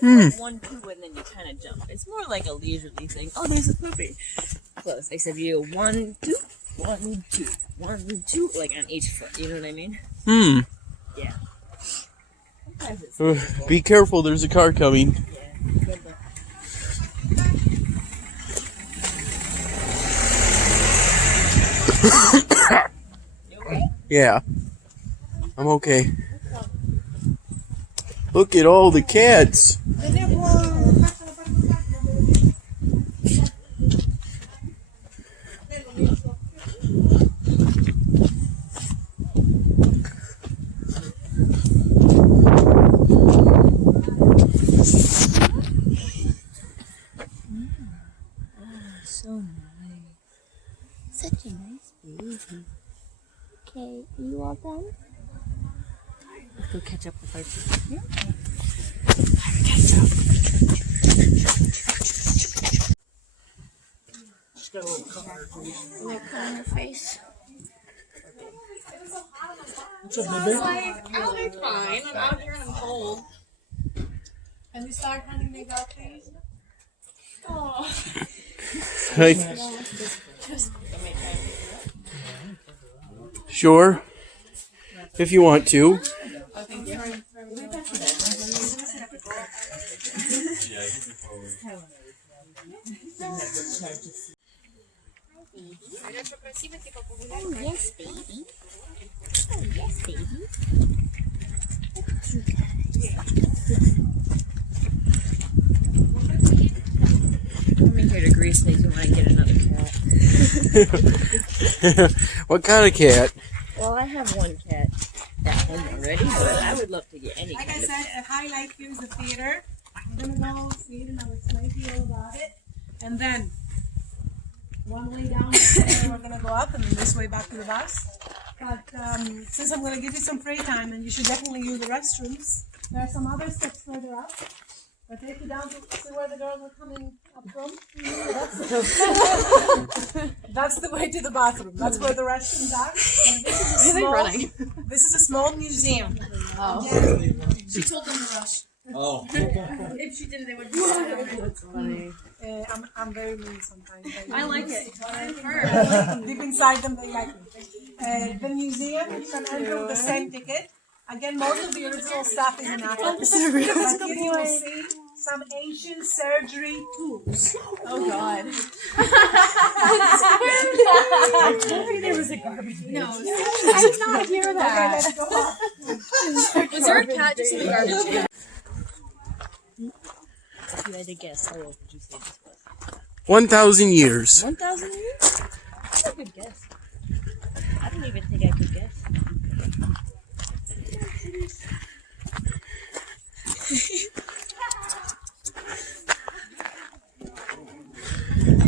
It's like 1, 2, and then you kind of jump. It's more like a leisurely thing. Oh, there's a puppy. Close. They said you 1, 2, 1, 2, 1, 2, like on each foot. You know what I mean? Yeah. Sometimes it's Be careful, there's a car coming. yeah. Good luck. You okay? Yeah. I'm okay. Look at all the cats. So nice. Such a nice baby. Okay, are you all done? Let's go catch up with our team. Look on her face. What's up, baby? I'll be fine. I'm out here and I'm cold. Can we start hunting the dog, please? Sure. If you want to. Oh, yes, baby. Oh, yes, baby. Coming here to Greece makes me want to get another cat. What kind of cat? Well, I have one cat at home already, but I would love to get any Like I kind of said, a highlight here is the theater. I'm gonna go see it and I'll explain to you all about it. And then, one way down the stairs, we're gonna go up and then this way back to the bus. But since I'm gonna give you some free time and you should definitely use the restrooms, there are some other steps further up. I'll take you down to see where the girls are coming up from. That's the way to the bathroom. That's where the restrooms are. And this is a small, This is a small museum. She told them to rush. Oh. If she didn't, they would be That's funny. I'm very mean sometimes. I like it. Deep inside them, they like me. The museum, you can enter with the same ticket. Again, most of the original stuff is in Africa. But here you will see some ancient surgery tools. Oh God. I told you there was a garbage bin. No, I did not hear that. Let's go on. Was there a cat just in the garbage can? If you had to guess, how old would you say this was? 1,000 years. 1,000 years? That's a good guess. I don't even think I could guess.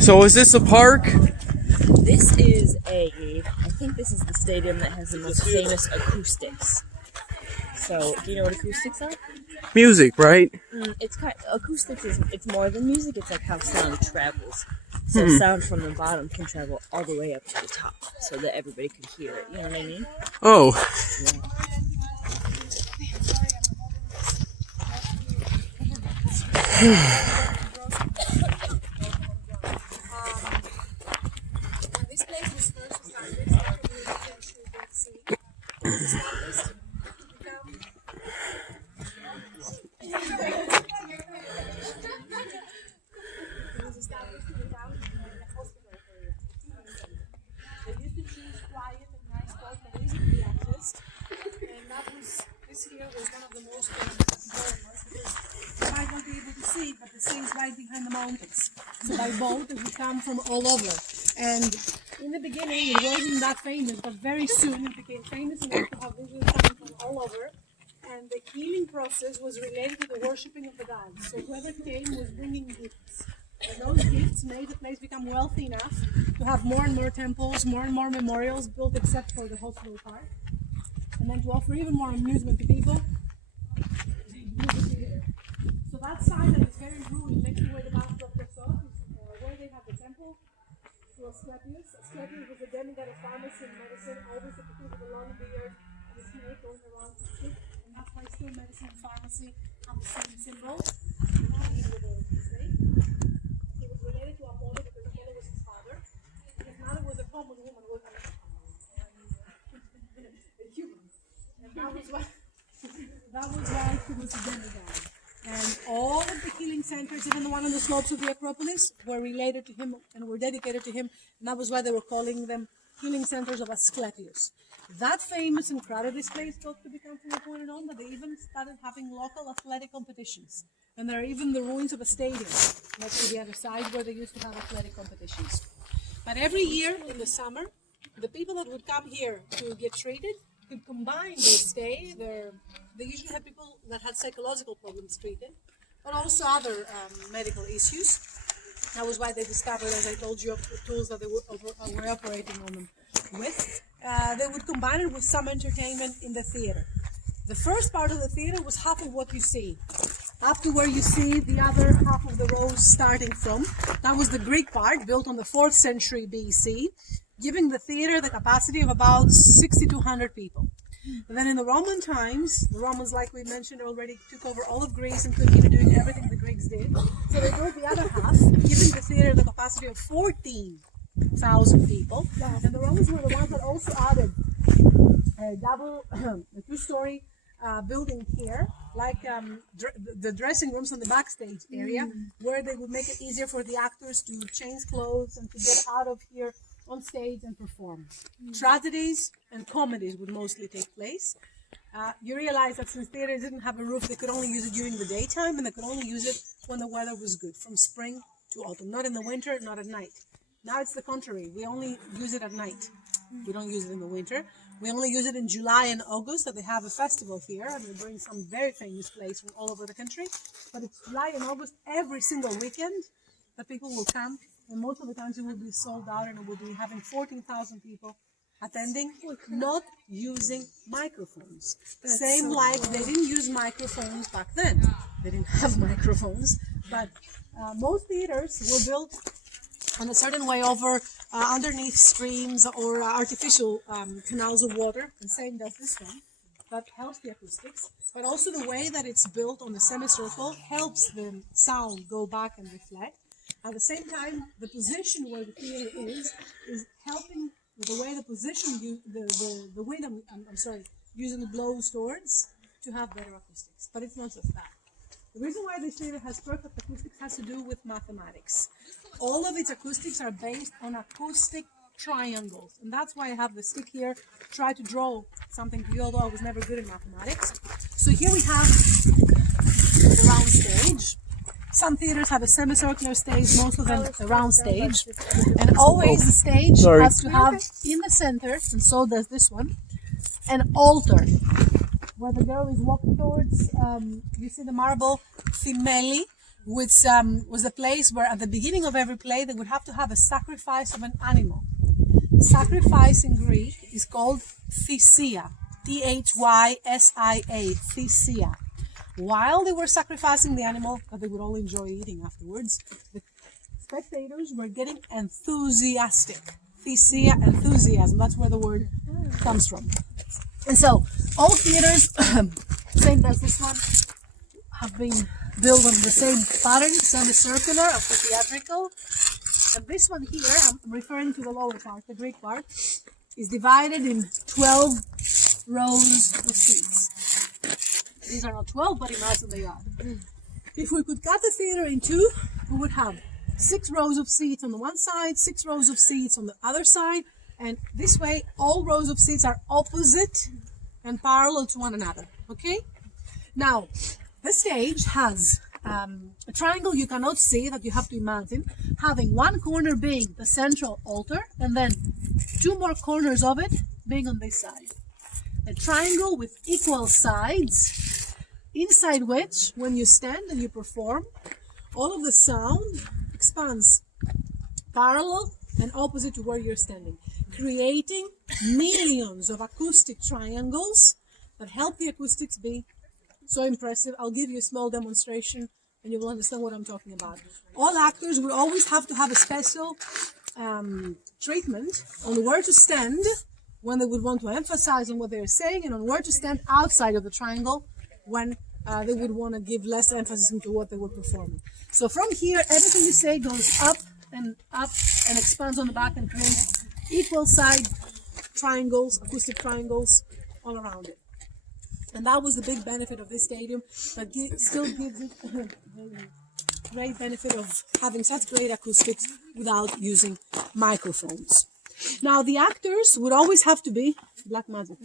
So is this a park? This is I think this is the stadium that has the most famous acoustics. So, do you know what acoustics are? Music, right? It's acoustics it's more than music, it's like how sound travels. So sound from the bottom can travel all the way up to the top so that everybody can hear it, you know what I mean? Oh. This place was first established in the century BC. It was established to become a hospital for they used to choose quiet and nice spots that easy to be accessed. And this here was one of the most famous environments because you might not be able to see, but the sea is right behind the mountains. So by boat it would come from all over. And in the beginning it wasn't that famous, but very soon it became famous enough to have visitors coming from all over. And the healing process was related to the worshipping of the gods. So whoever came was bringing gifts. And those gifts made the place become wealthy enough to have more and more temples, more and more memorials built except for the hospital part. And then to offer even more amusement to people. So that side that is very ruined next to where the bath dropped us off is Asclepius. Asclepius was a demigod of pharmacy and medicine, always a with a long beard and a snake going around his stick. And that's why still medicine and pharmacy have the same symbol. With a snake. He was related to Apollo because Apollo was his father. His mother was a common woman, was a human. And that was why he was a demigod. And all of the healing centers, even the one on the slopes of the Acropolis, were related to him and were dedicated to him. And that was why they were calling them healing centers of Asclepius. That famous and crowded displays got to become pointed on, that they even started having local athletic competitions. And there are even the ruins of a stadium next to the other side where they used to have athletic competitions. But every year in the summer, the people that would come here to get treated could combine their stay. They usually had people that had psychological problems treated, but also other medical issues. That was why they discovered, as I told you, the tools that they were operating on them with. They would combine it with some entertainment in the theater. The first part of the theater was half of what you see. Up to where you see the other half of the rows starting from. That was the Greek part, built on the 4th century BC, giving the theater the capacity of about 6,200 people. And then in the Roman times, the Romans, like we mentioned already, took over all of Greece and continued doing everything the Greeks did. So they built the other half, giving the theater the capacity of 14,000 people. And the Romans were the ones that also added a two-story building here, like the dressing rooms on the backstage area, where they would make it easier for the actors to change clothes and to get out of here on stage and perform. Tragedies and comedies would mostly take place. You realize that since theaters didn't have a roof, they could only use it during the daytime, and they could only use it when the weather was good, from spring to autumn, not in the winter, not at night. Now it's the contrary. We only use it at night. We don't use it in the winter. We only use it in July and August, that they have a festival here, and they bring some very famous plays from all over the country. But it's July and August every single weekend that people will come, and most of the times it will be sold out, and it will be having 14,000 people attending, not using microphones. Same like they didn't use microphones back then. They didn't have microphones, but most theaters were built in a certain way over underneath streams or artificial canals of water, and same does this one. That helps the acoustics, but also the way that it's built on the semicircle helps the sound go back and reflect. At the same time, the position where the theater is helping with the way the position, the wind, usually blows towards, to have better acoustics. But it's not just that. The reason why this theater has perfect acoustics has to do with mathematics. All of its acoustics are based on acoustic triangles. And that's why I have the stick here, try to draw something to you, although I was never good in mathematics. So here we have the round stage. Some theaters have a semicircular stage, most of them a round stage. And always the stage has to have in the center, and so does this one, an altar where the girl is walking towards. You see the marble thymeli, which was the place where at the beginning of every play they would have to have a sacrifice of an animal. Sacrifice in Greek is called thisia, Thysia, thisia. While they were sacrificing the animal, that they would all enjoy eating afterwards, the spectators were getting enthusiastic. Thisia, enthusiasm, that's where the word comes from. And so, all theaters, same as this one, have been built on the same pattern, semicircular, of the theatrical. And this one here, I'm referring to the lower part, the Greek part, is divided in 12 rows of seats. These are not 12, but imagine they are. If we could cut the theater in two, we would have 6 rows of seats on the one side, 6 rows of seats on the other side, and this way all rows of seats are opposite and parallel to one another, okay? Now, the stage has a triangle you cannot see, that you have to imagine, having one corner being the central altar, and then 2 more corners of it being on this side. A triangle with equal sides, inside which, when you stand and you perform, all of the sound expands parallel and opposite to where you're standing, creating millions of acoustic triangles that help the acoustics be so impressive. I'll give you a small demonstration and you will understand what I'm talking about. All actors will always have to have a special treatment on where to stand when they would want to emphasize on what they're saying, and on where to stand outside of the triangle when they would want to give less emphasis into what they were performing. So from here, everything you say goes up and expands on the back and creates equal side triangles, acoustic triangles all around it. And that was the big benefit of this stadium, that still gives it great benefit of having such great acoustics without using microphones. Now the actors would always have to be black magic.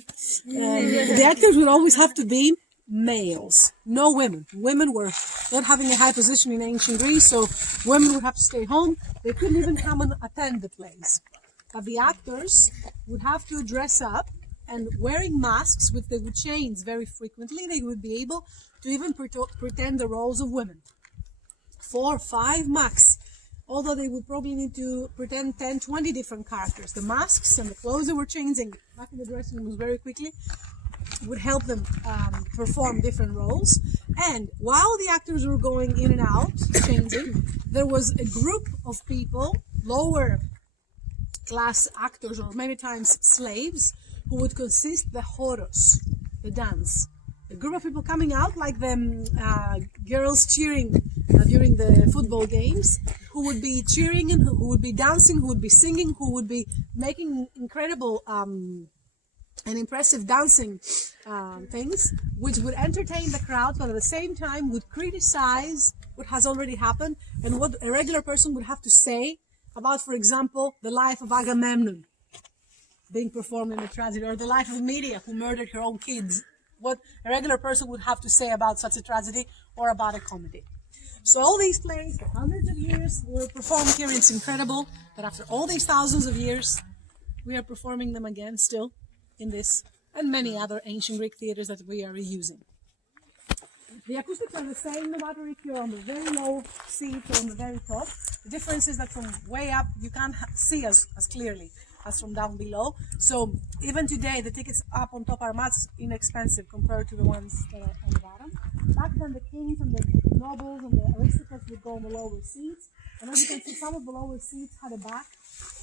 The actors would always have to be males, no women. Women were not having a high position in ancient Greece, so women would have to stay home. They couldn't even come and attend the plays. But the actors would have to dress up, and wearing masks, which they would change very frequently, they would be able to even pretend the roles of women. 4 or 5 max, although they would probably need to pretend 10, 20 different characters. The masks and the clothes they were changing back in the dressing rooms very quickly would help them perform different roles. And while the actors were going in and out, changing, there was a group of people, lower class actors or many times slaves, who would consist the choros, the dance. A group of people coming out like the girls cheering during the football games, who would be cheering and who would be dancing, who would be singing, who would be making incredible and impressive dancing things, which would entertain the crowd, but at the same time would criticize what has already happened and what a regular person would have to say about, for example, the life of Agamemnon being performed in a tragedy, or the life of Medea, who murdered her own kids. What a regular person would have to say about such a tragedy or about a comedy. So all these plays for hundreds of years were performed here. It's incredible that after all these thousands of years, we are performing them again still in this and many other ancient Greek theaters that we are reusing. The acoustics are the same no matter if you're on the very low seat or on the very top. The difference is that from way up you can't see us as clearly as from down below. So even today the tickets up on top are much inexpensive compared to the ones that are on the bottom. Back then the kings and the nobles and the aristocrats would go on the lower seats, and as you can see, some of the lower seats had a back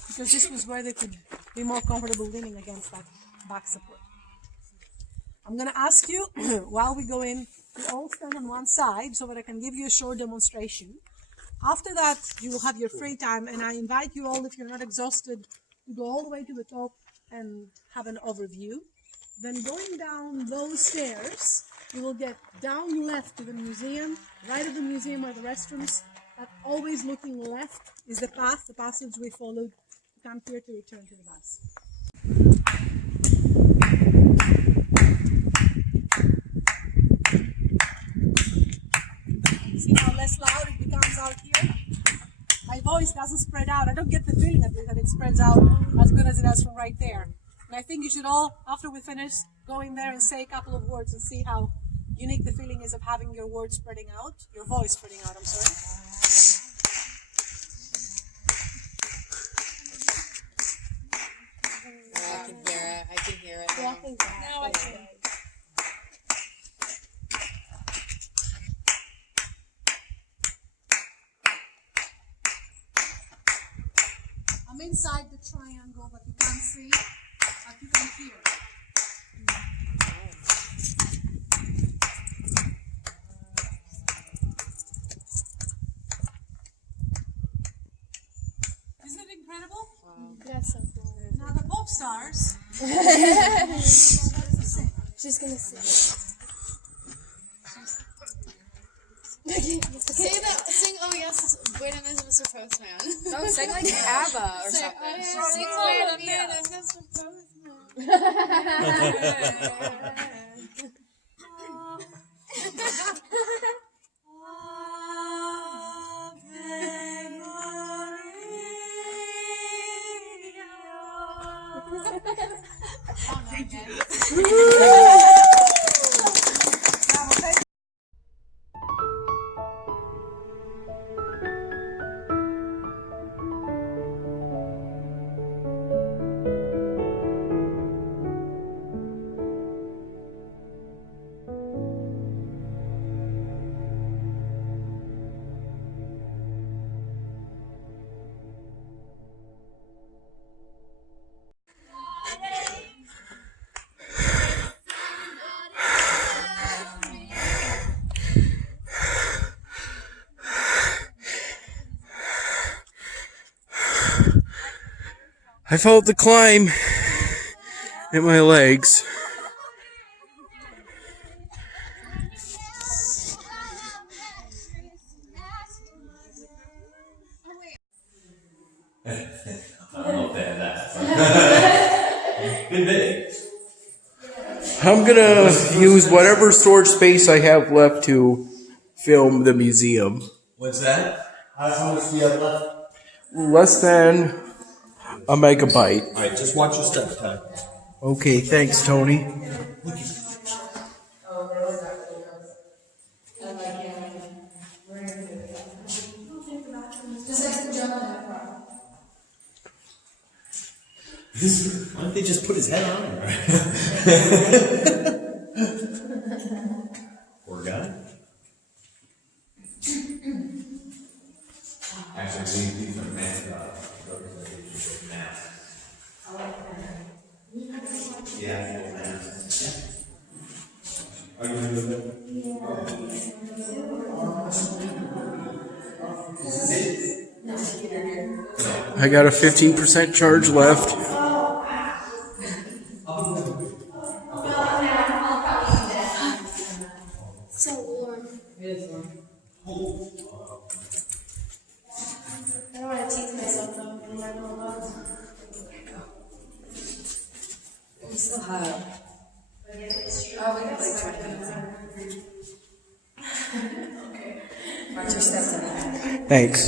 because this was where they could be more comfortable leaning against that back support. I'm going to ask you while we go in to all stand on one side so that I can give you a short demonstration. After that you will have your free time, and I invite you all, if you're not exhausted, to go all the way to the top and have an overview. Then going down those stairs, you will get down left to the museum. Right of the museum are the restrooms, but always looking left is the path, the passage we followed to come here to return to the bus. See how less loud it becomes out here? My voice doesn't spread out. I don't get the feeling at least that it spreads out as good as it does from right there. And I think you should all, after we finish, go in there and say a couple of words and see how unique the feeling is of having your words spreading out, your voice spreading out, I'm sorry. I can hear it. I can hear it now. Now I can. I'm inside the triangle, but you can't see, but you can hear. Isn't it incredible? That's so cool. Now the pop stars. She's gonna sing. Say that. Sing. Oh yes. Wait a minute, Mr. Postman. No, sing like ABBA or something. Sing wait a minute, Mr. Oh, my God. I felt the climb in my legs. I don't know if they have that. Good day. I'm gonna use whatever storage space I have left to film the museum. What's that? How much do you have left? Less than a megabyte. Alright, just watch your step, Ty. Okay, thanks, Tony. Why don't they just put his head on her? Poor guy. Actually, these are masks. Yeah, masks. Are you gonna do that? I got a 15% charge left. So warm. It is warm. I don't want to tease myself though. It's still hot. Oh, we have like 20 minutes. Okay. Watch your steps in it. Thanks.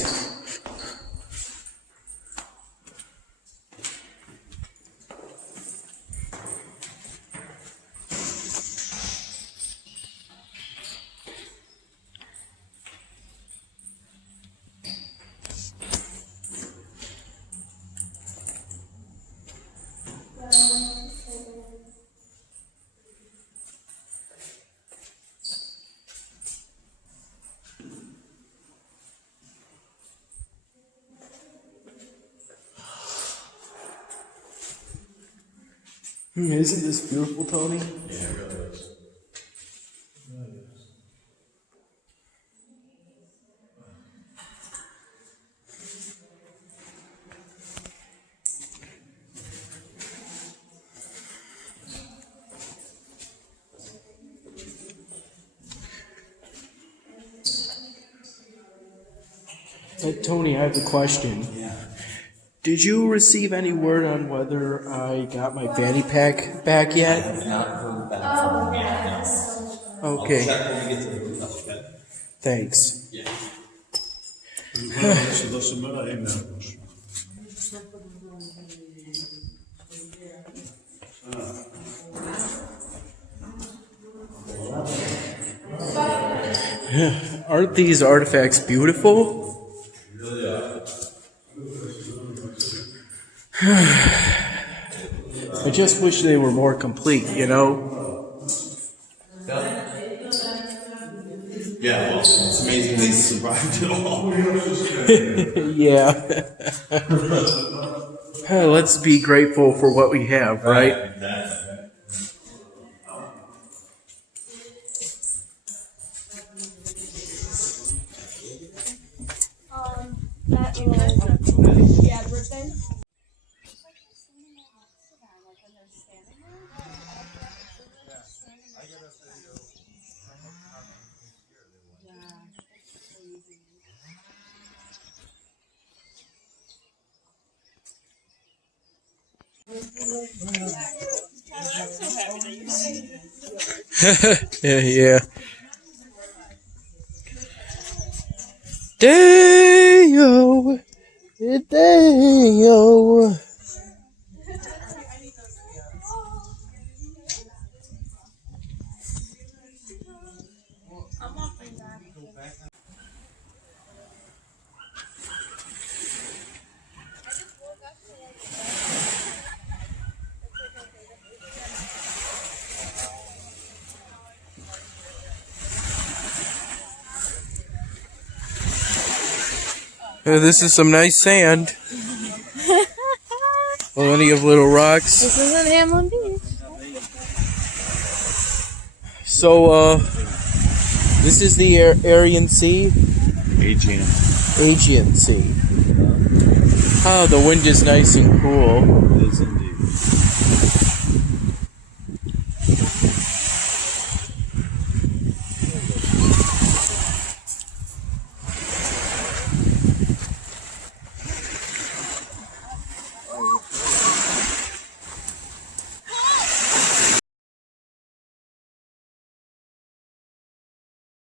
Isn't this beautiful, Tony? Yeah, it really is. Tony, I have a question. Yeah. Did you receive any word on whether I got my fanny pack back I yet? have not heard back from him yet, no. Okay, I'll check when we get to the hotel, okay? thanks. Yeah. Aren't these artifacts beautiful? Really are. I just wish they were more complete, you know? Yeah, well, it's amazing they survived it all. Yeah. Let's be grateful for what we have, right? Exactly. That was, yeah, Brisbane. Yeah. Day-o, day-o. This is some nice sand. Plenty of little rocks. This isn't Hamlin Beach. So, this is the Aryan Sea? Aegean. Aegean Sea. Oh, the wind is nice and cool. It is indeed.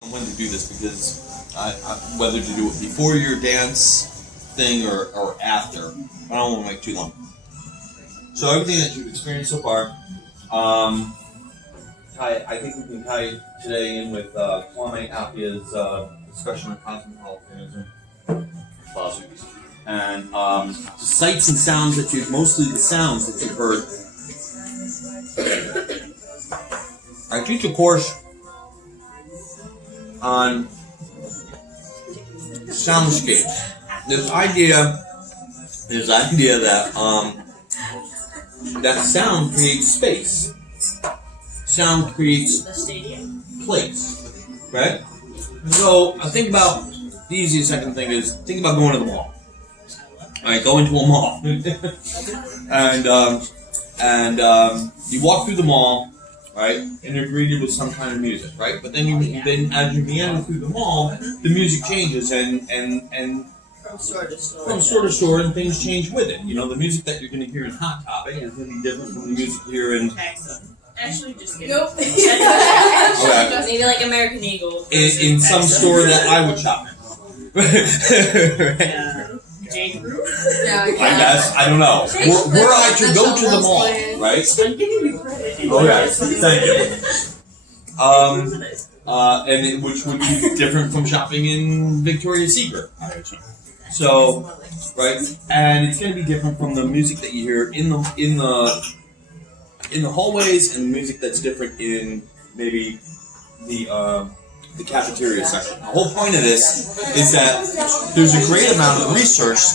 I wanted to do this because whether to do it before your dance thing or after, I don't want to make too long. So everything that you've experienced so far, I think we can tie today in with Kwame Apia's discussion on cosmopolitanism, and sights and sounds that mostly the sounds that you've heard. I teach a course on soundscapes. This idea that that sound creates space. Sound creates place, right? So I think about the easiest I can think is think about going to the mall. All right, go into a mall, and you walk through the mall. Right, and you're greeted with some kind of music, right? But then as you meander through the mall, the music changes and from store to store, and things change with it. You know, the music that you're going to hear in Hot Topic is going to be different from the music here in. Actually, just kidding. Nope. Okay. Maybe like American Eagle. In some store that I would shop in. J. Crew? I guess, I don't know. Were I to go to the mall, right? I'm giving you credit. Okay, thank you. Which would be different from shopping in Victoria's Secret, I assume. So, right, and it's going to be different from the music that you hear in the hallways, and the music that's different in maybe the cafeteria section. The whole point of this is that there's a great amount of research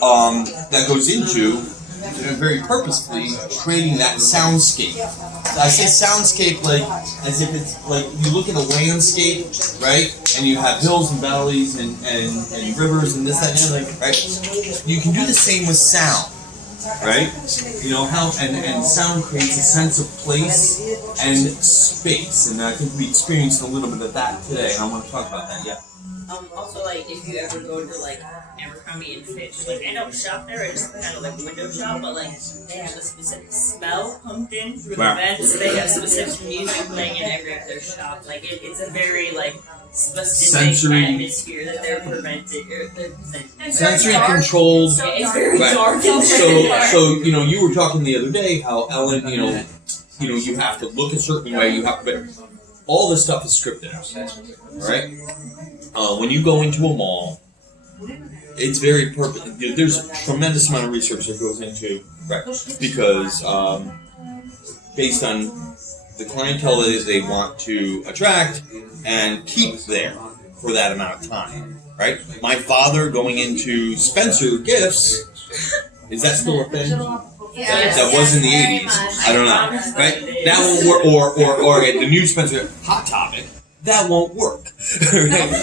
that goes into very purposefully creating that soundscape. I say soundscape like as if it's like you look at a landscape, right? And you have hills and valleys and rivers and this, that, and the other thing, right? You can do the same with sound. Right? You know how and sound creates a sense of place and space, and I think we experienced a little bit of that today, and I want to talk about that. Yeah. Also, like, if you ever go to, like, Abercrombie and Fitch, like, I don't shop there, I just kind of, like, window shop, but, like, they have a specific smell pumped in through the vents, they have specific music playing in every of their shop, like, it's a very, like, specific atmosphere that they're sensory controlled. It's very dark in there. So, you know, you were talking the other day how Ellen, you know, you have to look a certain way, you have to, all this stuff is scripted out, right? When you go into a mall, it's very there's a tremendous amount of research that goes into, right? Because based on the clientele that they want to attract and keep there for that amount of time, right? My father going into Spencer Gifts, is that still a thing? That was in the 80s. I don't know, right? That won't work. Or the new Spencer Hot Topic. That won't work.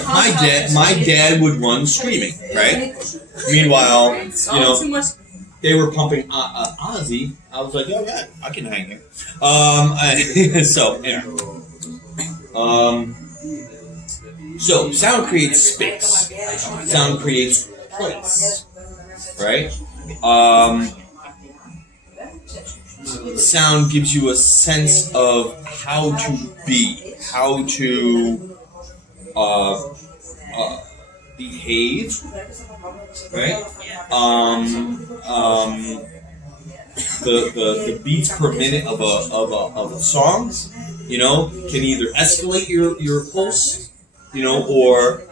My dad would run screaming, right? Meanwhile, you know, they were pumping Ozzy. I was like, oh yeah, I can hang here. So sound creates space. Sound creates place, right? Sound gives you a sense of how to be, how to behave, right? The beats per minute of a song, you know, can either escalate your pulse, you know, or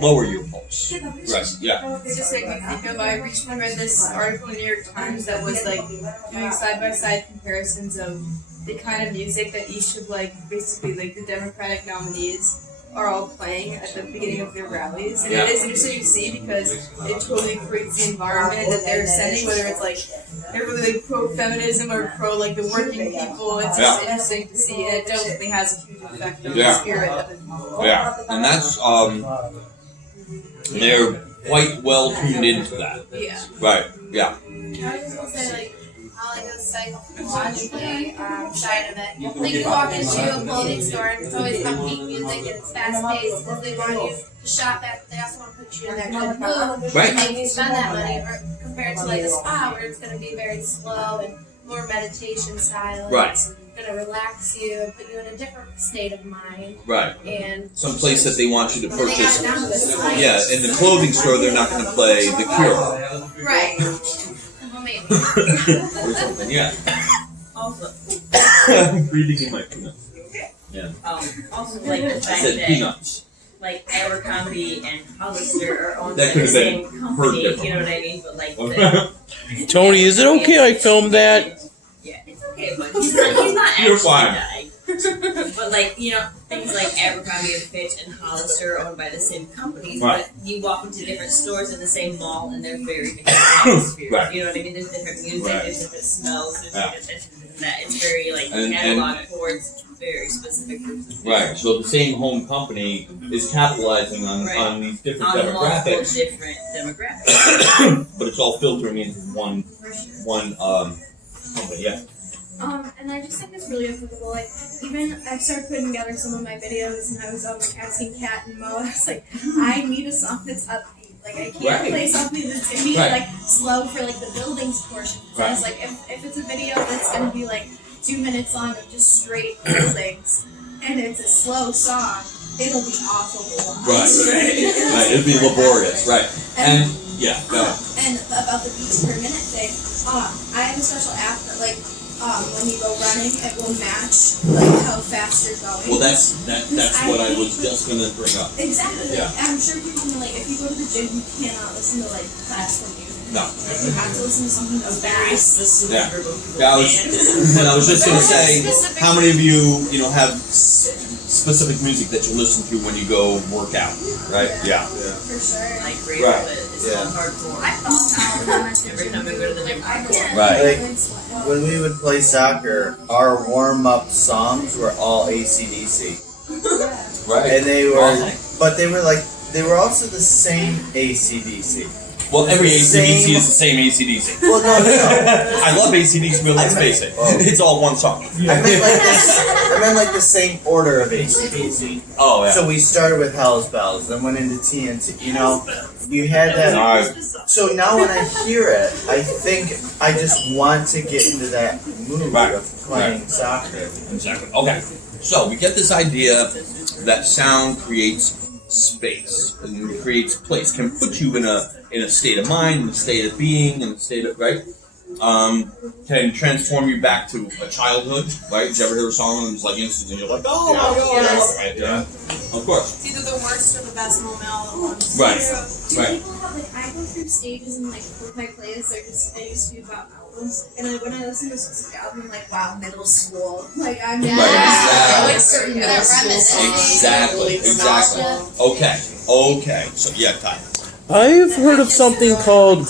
lower your pulse. Right, yeah. It just made me think of, I recently read this article in the New York Times that was like doing side-by-side comparisons of the kind of music that each of basically the Democratic nominees are all playing at the beginning of their rallies. And it is interesting to see because it totally creates the environment that they're sending, whether it's they're really pro-feminism or pro the working people. It's just interesting to see, and it definitely has a huge effect on the spirit of it. Yeah, and that's quite well tuned into that. Yeah. Right. Yeah. I was just gonna say, like, I like the psychologically side of it. Like, you walk into a clothing store and it's always upbeat music and it's fast paced because they want you to shop at, they also want to put you in that good mood. Right. And make you spend that money, or compared to like a spa where it's going to be very slow and more meditation style. And Right. It's going to relax you and put you in a different state of mind. Right. And Some place that they want you to they got purchase. it down to a science. Yeah, in the clothing store, they're not going to play The Cure. Right. Well, maybe. Or something, yeah. Also, I'm breathing in my peanuts. Yeah. also like the I fact said that peanuts. like Abercrombie and Hollister are owned That by could the have same been company. heard You know what I mean? But like the, Tony, is it okay I filmed that? Yeah, it's okay, but he's not You're actually fine. dying. But like, you know, things like Abercrombie and Fitch and Hollister are owned by the same companies, Right. but you walk into different stores in the same mall and they're very different atmospheres. Right. You know what I mean? There's different music, Right. there's different smells, there's Yeah. different this and that. It's very like And- catalog towards very specific groups of people. Right. So the same home company is capitalizing on, Right. on these different On multiple demographics, different demographics. but it's all filtering into one For sure. one company. Yeah. And I just think it's really applicable. Like, even I started putting together some of my videos, and I was like asking Kat and Mo. I was like, I need a song that's upbeat. Like, I can't Right. play something that's gonna be Right. like slow for like the buildings portion. So I was like, if it's a video that's gonna be like 2 minutes long of just straight buildings, and it's a slow song, it'll be awful to watch. Right. It'd be laborious. Right. And yeah. Go ahead. And about the beats per minute thing, I have a special app that like when you go running, it will match like how fast you're going. Well, that's what I was just gonna bring up. Exactly. Yeah. I'm sure people can like if you go to the gym, you cannot listen to like classical music. No. Like you have to listen to something Very fast. specific Yeah. group of people. Yeah, I was just gonna say, how many of you have specific music that you listen to when you go work out, right? Yeah. For sure. Like great, Right. but it's Yeah. not hardcore. I thought that Every time I go to the gym, I can't. Right. Like, when we would play soccer, our warm-up songs were all AC/DC. Right. And they were, Awesome. but they were also the same AC/DC. Well, every It's the AC/DC same- is the same AC/DC. Well, no. I love AC/DC, but let's face it, it's all one song. I meant like the same order of AC/DC. Oh yeah. So we started with Hell's Bells, then went into TNT. You had that. Alright. So now when I hear it, I think I just want to get into that mood Right. of playing soccer. Exactly. Okay. So we get this idea that sound creates space and creates place, can put you in a state of mind, in a state of being, in a state of can transform you back to a childhood, right? Did you ever hear a song and it's like instantly you're like, oh my god, Yes. right? Yeah. Of course. It's either the worst or the best moment all at once. Right. Do Right. people have like I go through stages and like with my playlists they used to be about albums and when I listen to a specific album I'm like wow middle school like I'm Right. I like Exactly. certain middle school songs. Exactly. Okay. So yeah, Ty. I've heard of something called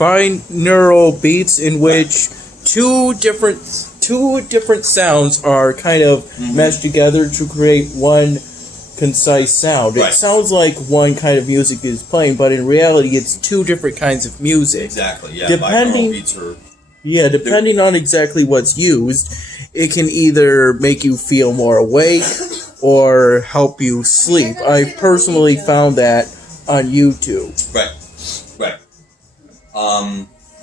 binaural beats, in which two different sounds are kind of meshed together to create one concise sound. Right. It sounds like one kind of music is playing, but in reality, it's two different kinds of music. Exactly. Yeah. Depending- Binaural beats are. Yeah, depending on exactly what's used, it can either make you feel more awake or help you sleep. I've personally found that on YouTube. Right.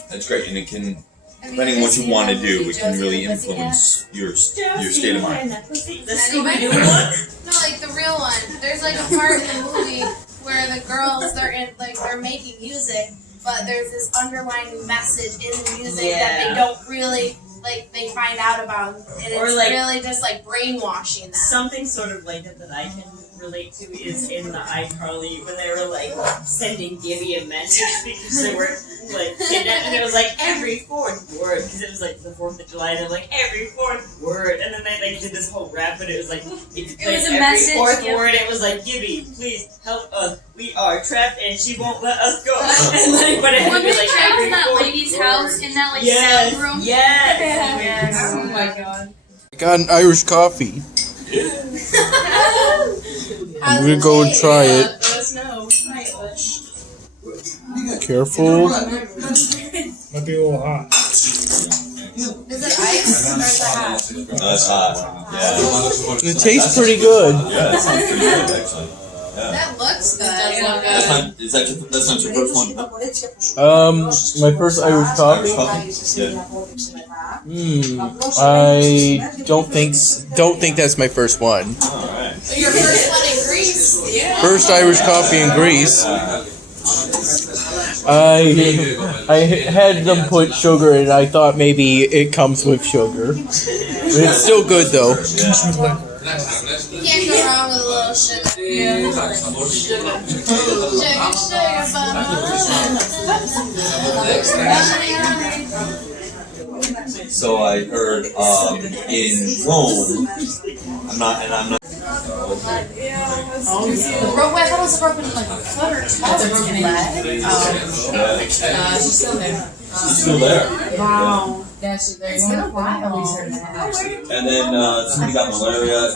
That's great, and it can, depending on what you want to do, it can really influence your state of mind. The Scooby-Doo one? No, like the real one. There's like a part in the movie where the girls they're making music, but there's this underlying message in the music that Yeah. they don't really they find out about, and Or, it's like, really just like brainwashing them. Something sort of like that I can relate to is in the iCarly when they were like sending Gibby a message because they were like kidnapped, and it was like every fourth word because it was like the 4th of July and they're like every fourth word, and then they did this whole rap, but it was like if you played was a every message, fourth yeah. word it was like Gibby, please help us, we are trapped and she won't let us go. And like, but it had to When be they like trapped every in that fourth lady's word. house in that Yes, sound room. yes. Oh my god. I got an Irish coffee. I'm gonna go and try it. Let us know. Try it, Bush. Careful. Might be a little hot. Is it ice or is it hot? It's hot. Yeah. It tastes pretty good. Yeah, that sounds pretty good actually. That looks good. That's not your first one. My first Irish coffee. I don't think that's my first one. Alright. Your first one in Greece. Yeah. First Irish coffee in Greece. I had them put sugar in. I thought maybe it comes with sugar. It's still good though. You can't go wrong with a little sugar. Yeah. So I heard in Rome, I'm not. The rope, I thought it was a broken like a foot or two. It's a broken leg. She's still there. She's still there. Wow. Yeah, she's there. It's been a while. And then somebody got malaria.